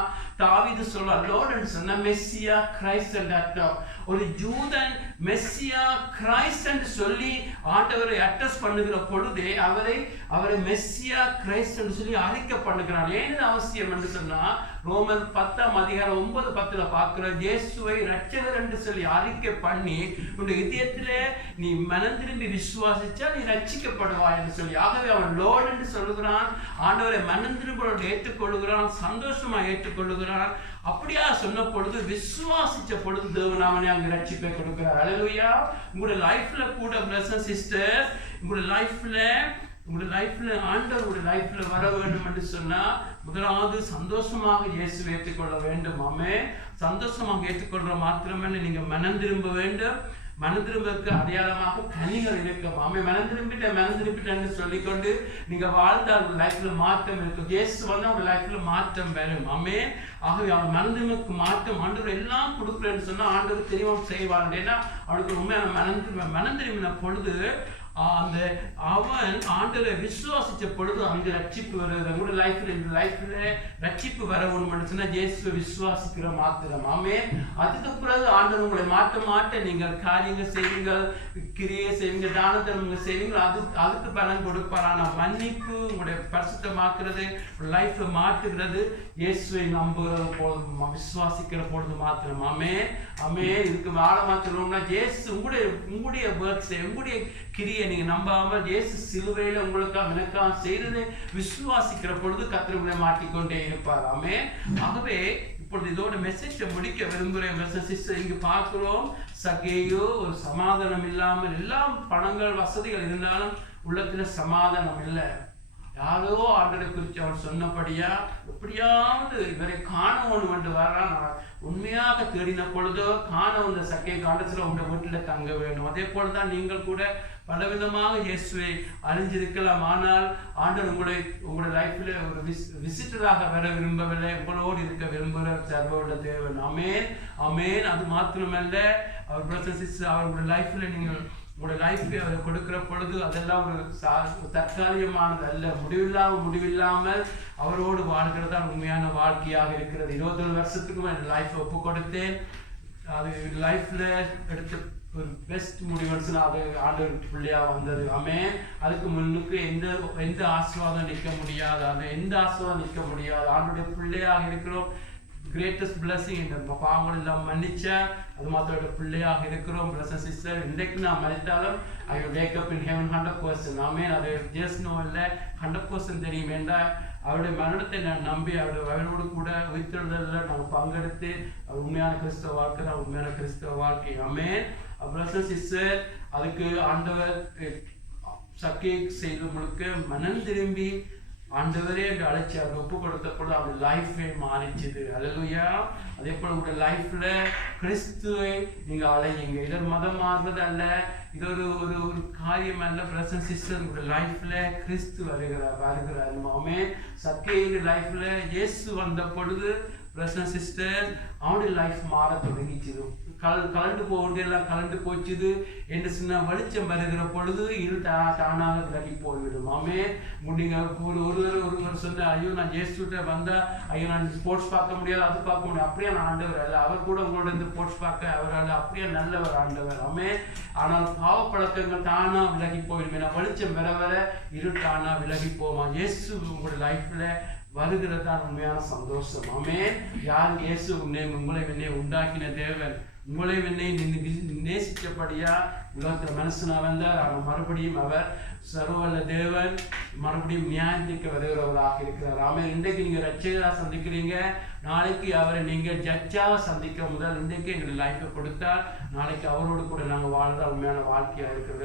தாவீது சொல்றார், லோர்ட் என்று சொன்னா மெஸ்ஸியா கிரைஸ்ட் என்று அர்த்தம். ஒரு ஜூதன் மெஸ்ஸியா கிரைஸ்ட் என்று சொல்லி ஆண்டவரை அட்ரஸ் பண்ணுகிற பொழுதே அவரை மெஸ்ஸியா கிரைஸ்ட் என்று சொல்லி அறிக்கை பண்ணுகிறான். ஏன் அவசியம் என்று சொன்னா, ரோமர் 10:9-10 பார்க்கிற இயேசுவை ரட்சகர் என்று சொல்லி அறிக்கை பண்ணி உன்னுடைய இதயத்திலே நீ மனம் திரும்பி விசுவாசிச்சா நீ ரட்சிக்கப்படுவாய் என்று சொல்லி, ஆகவே அவன் லோர்ட் என்று சொல்லுகிறான். ஆண்டவரை மனம் திரும்ப ஏற்றுக்கொள்ளுகிறான், சந்தோஷமா ஏற்றுக்கொள்ளுகிறான். அப்படியா சொன்ன பொழுது விசுவாசிச்ச பொழுது தேவன் அவனை அங்கு ரட்சிப்பை கொடுக்கிறார். அல்லேலூயா. உங்களுடைய லைஃப்ல கூட பிரதர்ஸ் சிஸ்டர்ஸ், உங்களுடைய லைஃப்ல ஆண்டவருடைய லைஃப்ல வர வேண்டும் என்று சொன்னா, முதலாவது சந்தோஷமாக இயேசுவை ஏற்றுக்கொள்ள வேண்டும். ஆமென். சந்தோஷமாக ஏற்றுக்கொள்ற மாத்திரமே நீங்க மனம் திரும்ப வேண்டும். மனம் திரும்புவதற்கு அடையாளமாக கனிகள் இருக்கும். ஆமென். மனம் திரும்பிட்டேன்னு சொல்லிக்கொண்டு நீங்க வாழ்ந்தால் உங்க லைஃப்ல மாற்றம் இருக்கும். இயேசு வந்து அவங்க லைஃப்ல மாற்றம் வரும். ஆமென். ஆகவே அவன் மனம் திரும்புக்கு மாற்றம் ஆண்டவர் எல்லாம் கொடுக்குறேன்னு சொன்னா ஆண்டவர் தெரியும் செய்வார். ஏன்னா அவனுக்கு உண்மையான மனம் திரும்பின பொழுது அவன் ஆண்டவரை விசுவாசிச்ச பொழுது அங்கு ரட்சிப்பு வருது. உங்களுடைய லைஃப்ல ரட்சிப்பு வர ஒன்று சொன்னா இயேசுவை விசுவாசிக்கிற மாத்திரம். ஆமென். அதுக்கு பிறகு ஆண்டவர் உங்களை மாட்ட நீங்கள் காரியங்கள் செய்வீங்கள், கிரியை செய்வீங்க, தான தர்மங்கள் செய்வீங்க, அதுக்கு பலன் கொடுப்பார். ஆனால் மன்னிப்பு உங்களுடைய பரிசுத்தமாக்குறது, லைஃப்ல மாற்றுகிறது இயேசுவை நம்புகிற பொழுது, விசுவாசிக்கிற பொழுது மாத்திரம். ஆமென். ஆமென். இதுக்கு வாழ மாத்திரம்னா இயேசு உங்களுடைய ஒர்க்ஸ், உங்களுடைய கிரியை நீங்க நம்பாமல் இயேசு சிலுவையில உங்களுக்காக எனக்காக செய்ததை விசுவாசிக்கிற பொழுது கர்த்தர் உங்களை மாட்டிக்கொண்டே இருப்பார். ஆமென். ஆகவே இப்பொழுது இதோட மெசேஜை முடிக்க விரும்புகிறேன். சிஸ்டர், இங்கு பார்க்கிறோம் சகேயு ஒரு சமாதானம் இல்லாமல், எல்லாம் பணங்கள் வசதிகள் இருந்தாலும் உள்ளத்துல சமாதானம் இல்லை. யாரோ ஆண்டரை குறித்து அவன் சொன்னபடியா எப்படியாவது இவரை காணவன் என்று வர்றான். உண்மையாக தேடின பொழுதோ காண வந்த சக்கை காண்டத்தில் உங்க வீட்டில் தங்க வேணும். அதே போலதான் நீங்கள் கூட பலவிதமாக இயேசுவை அறிஞ்சிருக்கலாம். ஆனால் ஆண்டவர் உங்களுடைய லைஃப்ல ஒரு விசிட்டராக வர விரும்பவில்லை, உங்களோடு இருக்க விரும்புகிற சர்வ தேவன். ஆமென். ஆமென். அது மாத்திரமல்ல, அவர் பிரதர்ஸ் சிஸ்டர் அவர்களுடைய லைஃப்ல நீங்கள் உங்களுடைய லைஃபை அவர் கொடுக்கிற பொழுது அதெல்லாம் ஒரு தற்காலிகமானது அல்ல. முடிவில்லாமல் அவரோடு வாழ்கிறது தான் உண்மையான வாழ்க்கையாக இருக்கிறது. 21 வருஷத்துக்கும் என் லைஃப்பை ஒப்பு கொடுத்தேன். அது லைஃப்ல எடுத்த ஒரு பெஸ்ட் முடிவுன்னு அது ஆண்டவர் பிள்ளையா வந்தது. ஆமென். அதுக்கு முன்னுக்கு எந்த ஆசீர்வாதம் நிற்க முடியாது, எந்த ஆசீர்வாதம் நிற்க முடியாது. ஆண்டோடைய பிள்ளையாக இருக்கிறோம். கிரேட்டஸ்ட் பிளஸிங் இந்த பாவங்கள் எல்லாம் மன்னிச்ச அது மாத்திரோட பிள்ளையாக இருக்கிறோம். பிரதர்ஸ் சிஸ்டர், இன்றைக்கு நான் மதித்தாலும் I will wake up in heaven 100%. Amen. அது ஜஸ்ட் நோ இல்லை, 100% தெரியும். ஏண்டா அவருடைய மரணத்தை நான் நம்பி அவரோடு கூட உயிர்த்தெழுதலில் நாங்கள் பங்கெடுத்து அவர் உண்மையான கிறிஸ்தவ வாழ்க்கை தான் உண்மையான கிறிஸ்தவ வாழ்க்கை. ஆமென். பிரதர் சிஸ்டர், அதுக்கு ஆண்டவர் சக்கை செய்து முழுக்க மனம் திரும்பி ஆண்டவரே என்று அழைச்சி அவர் ஒப்பு கொடுத்த பொழுது அவர் லைஃபே மாறிச்சுது. அல்லேலூயா. அதே போல உங்களுடைய லைஃப்ல கிறிஸ்துவை நீங்க அழையுங்க. இதர் மதம் மாறுறது அல்ல, இது ஒரு ஒரு ஒரு காரியம் அல்ல. பிரதர் சிஸ்டர், உங்களுடைய லைஃப்ல கிறிஸ்து வருகிறார். ஆமென். சக்கேயின் லைஃப்ல இயேசு வந்த பொழுது பிரதர் சிஸ்டர் அவனுடைய லைஃப் மாற தொடங்கிச்சுது. கலண்டு போகலாம், கலண்டு போச்சுது என்று சின்ன வெளிச்சம் வருகிற பொழுது இருட்டா தானாக விலகி போய்விடும். ஆமே. நீங்க ஒருவர் சொன்ன, ஐயோ நான் இயேசுகிட்ட வந்தா ஐயோ நான் ஸ்போர்ட்ஸ் பார்க்க முடியாது, அது பார்க்க முடியாது. அப்படியே நான் ஆண்டவர் அல்ல, அவர் கூட உங்களோட இருந்து ஸ்போர்ட்ஸ் பார்க்க அவரால் அப்படியே நல்லவர் ஆண்டவர். ஆமே. ஆனால் பாவ பழக்கங்கள் தானா விலகி போயிடும். நான் வெளிச்சம் வர வர இருட்டானா விலகி போமா. இயேசு உங்களோட லைஃப்ல வருகிறதான் உண்மையான சந்தோஷம். ஆமென். யார் இயேசு உங்களை உண்டாக்கின தேவன், உங்களை நேசிச்சபடியா உலகத்துல மனுஷனா வந்தார். ஆனால் மறுபடியும் அவர் சர்வவல்ல தேவன், மறுபடியும் நியாயத்திற்கு வருகிறவராக இருக்கிறார். ஆமென். இன்றைக்கு நீங்க ரட்சகரா சந்திக்கிறீங்க, நாளைக்கு அவரை நீங்க ஜட்ஜாக சந்திக்க முதல் இன்றைக்கு எங்களுக்கு லைஃபை கொடுத்தால் நாளைக்கு அவரோடு கூட நாங்கள் வாழ்ற உண்மையான வாழ்க்கையா இருக்கிறது.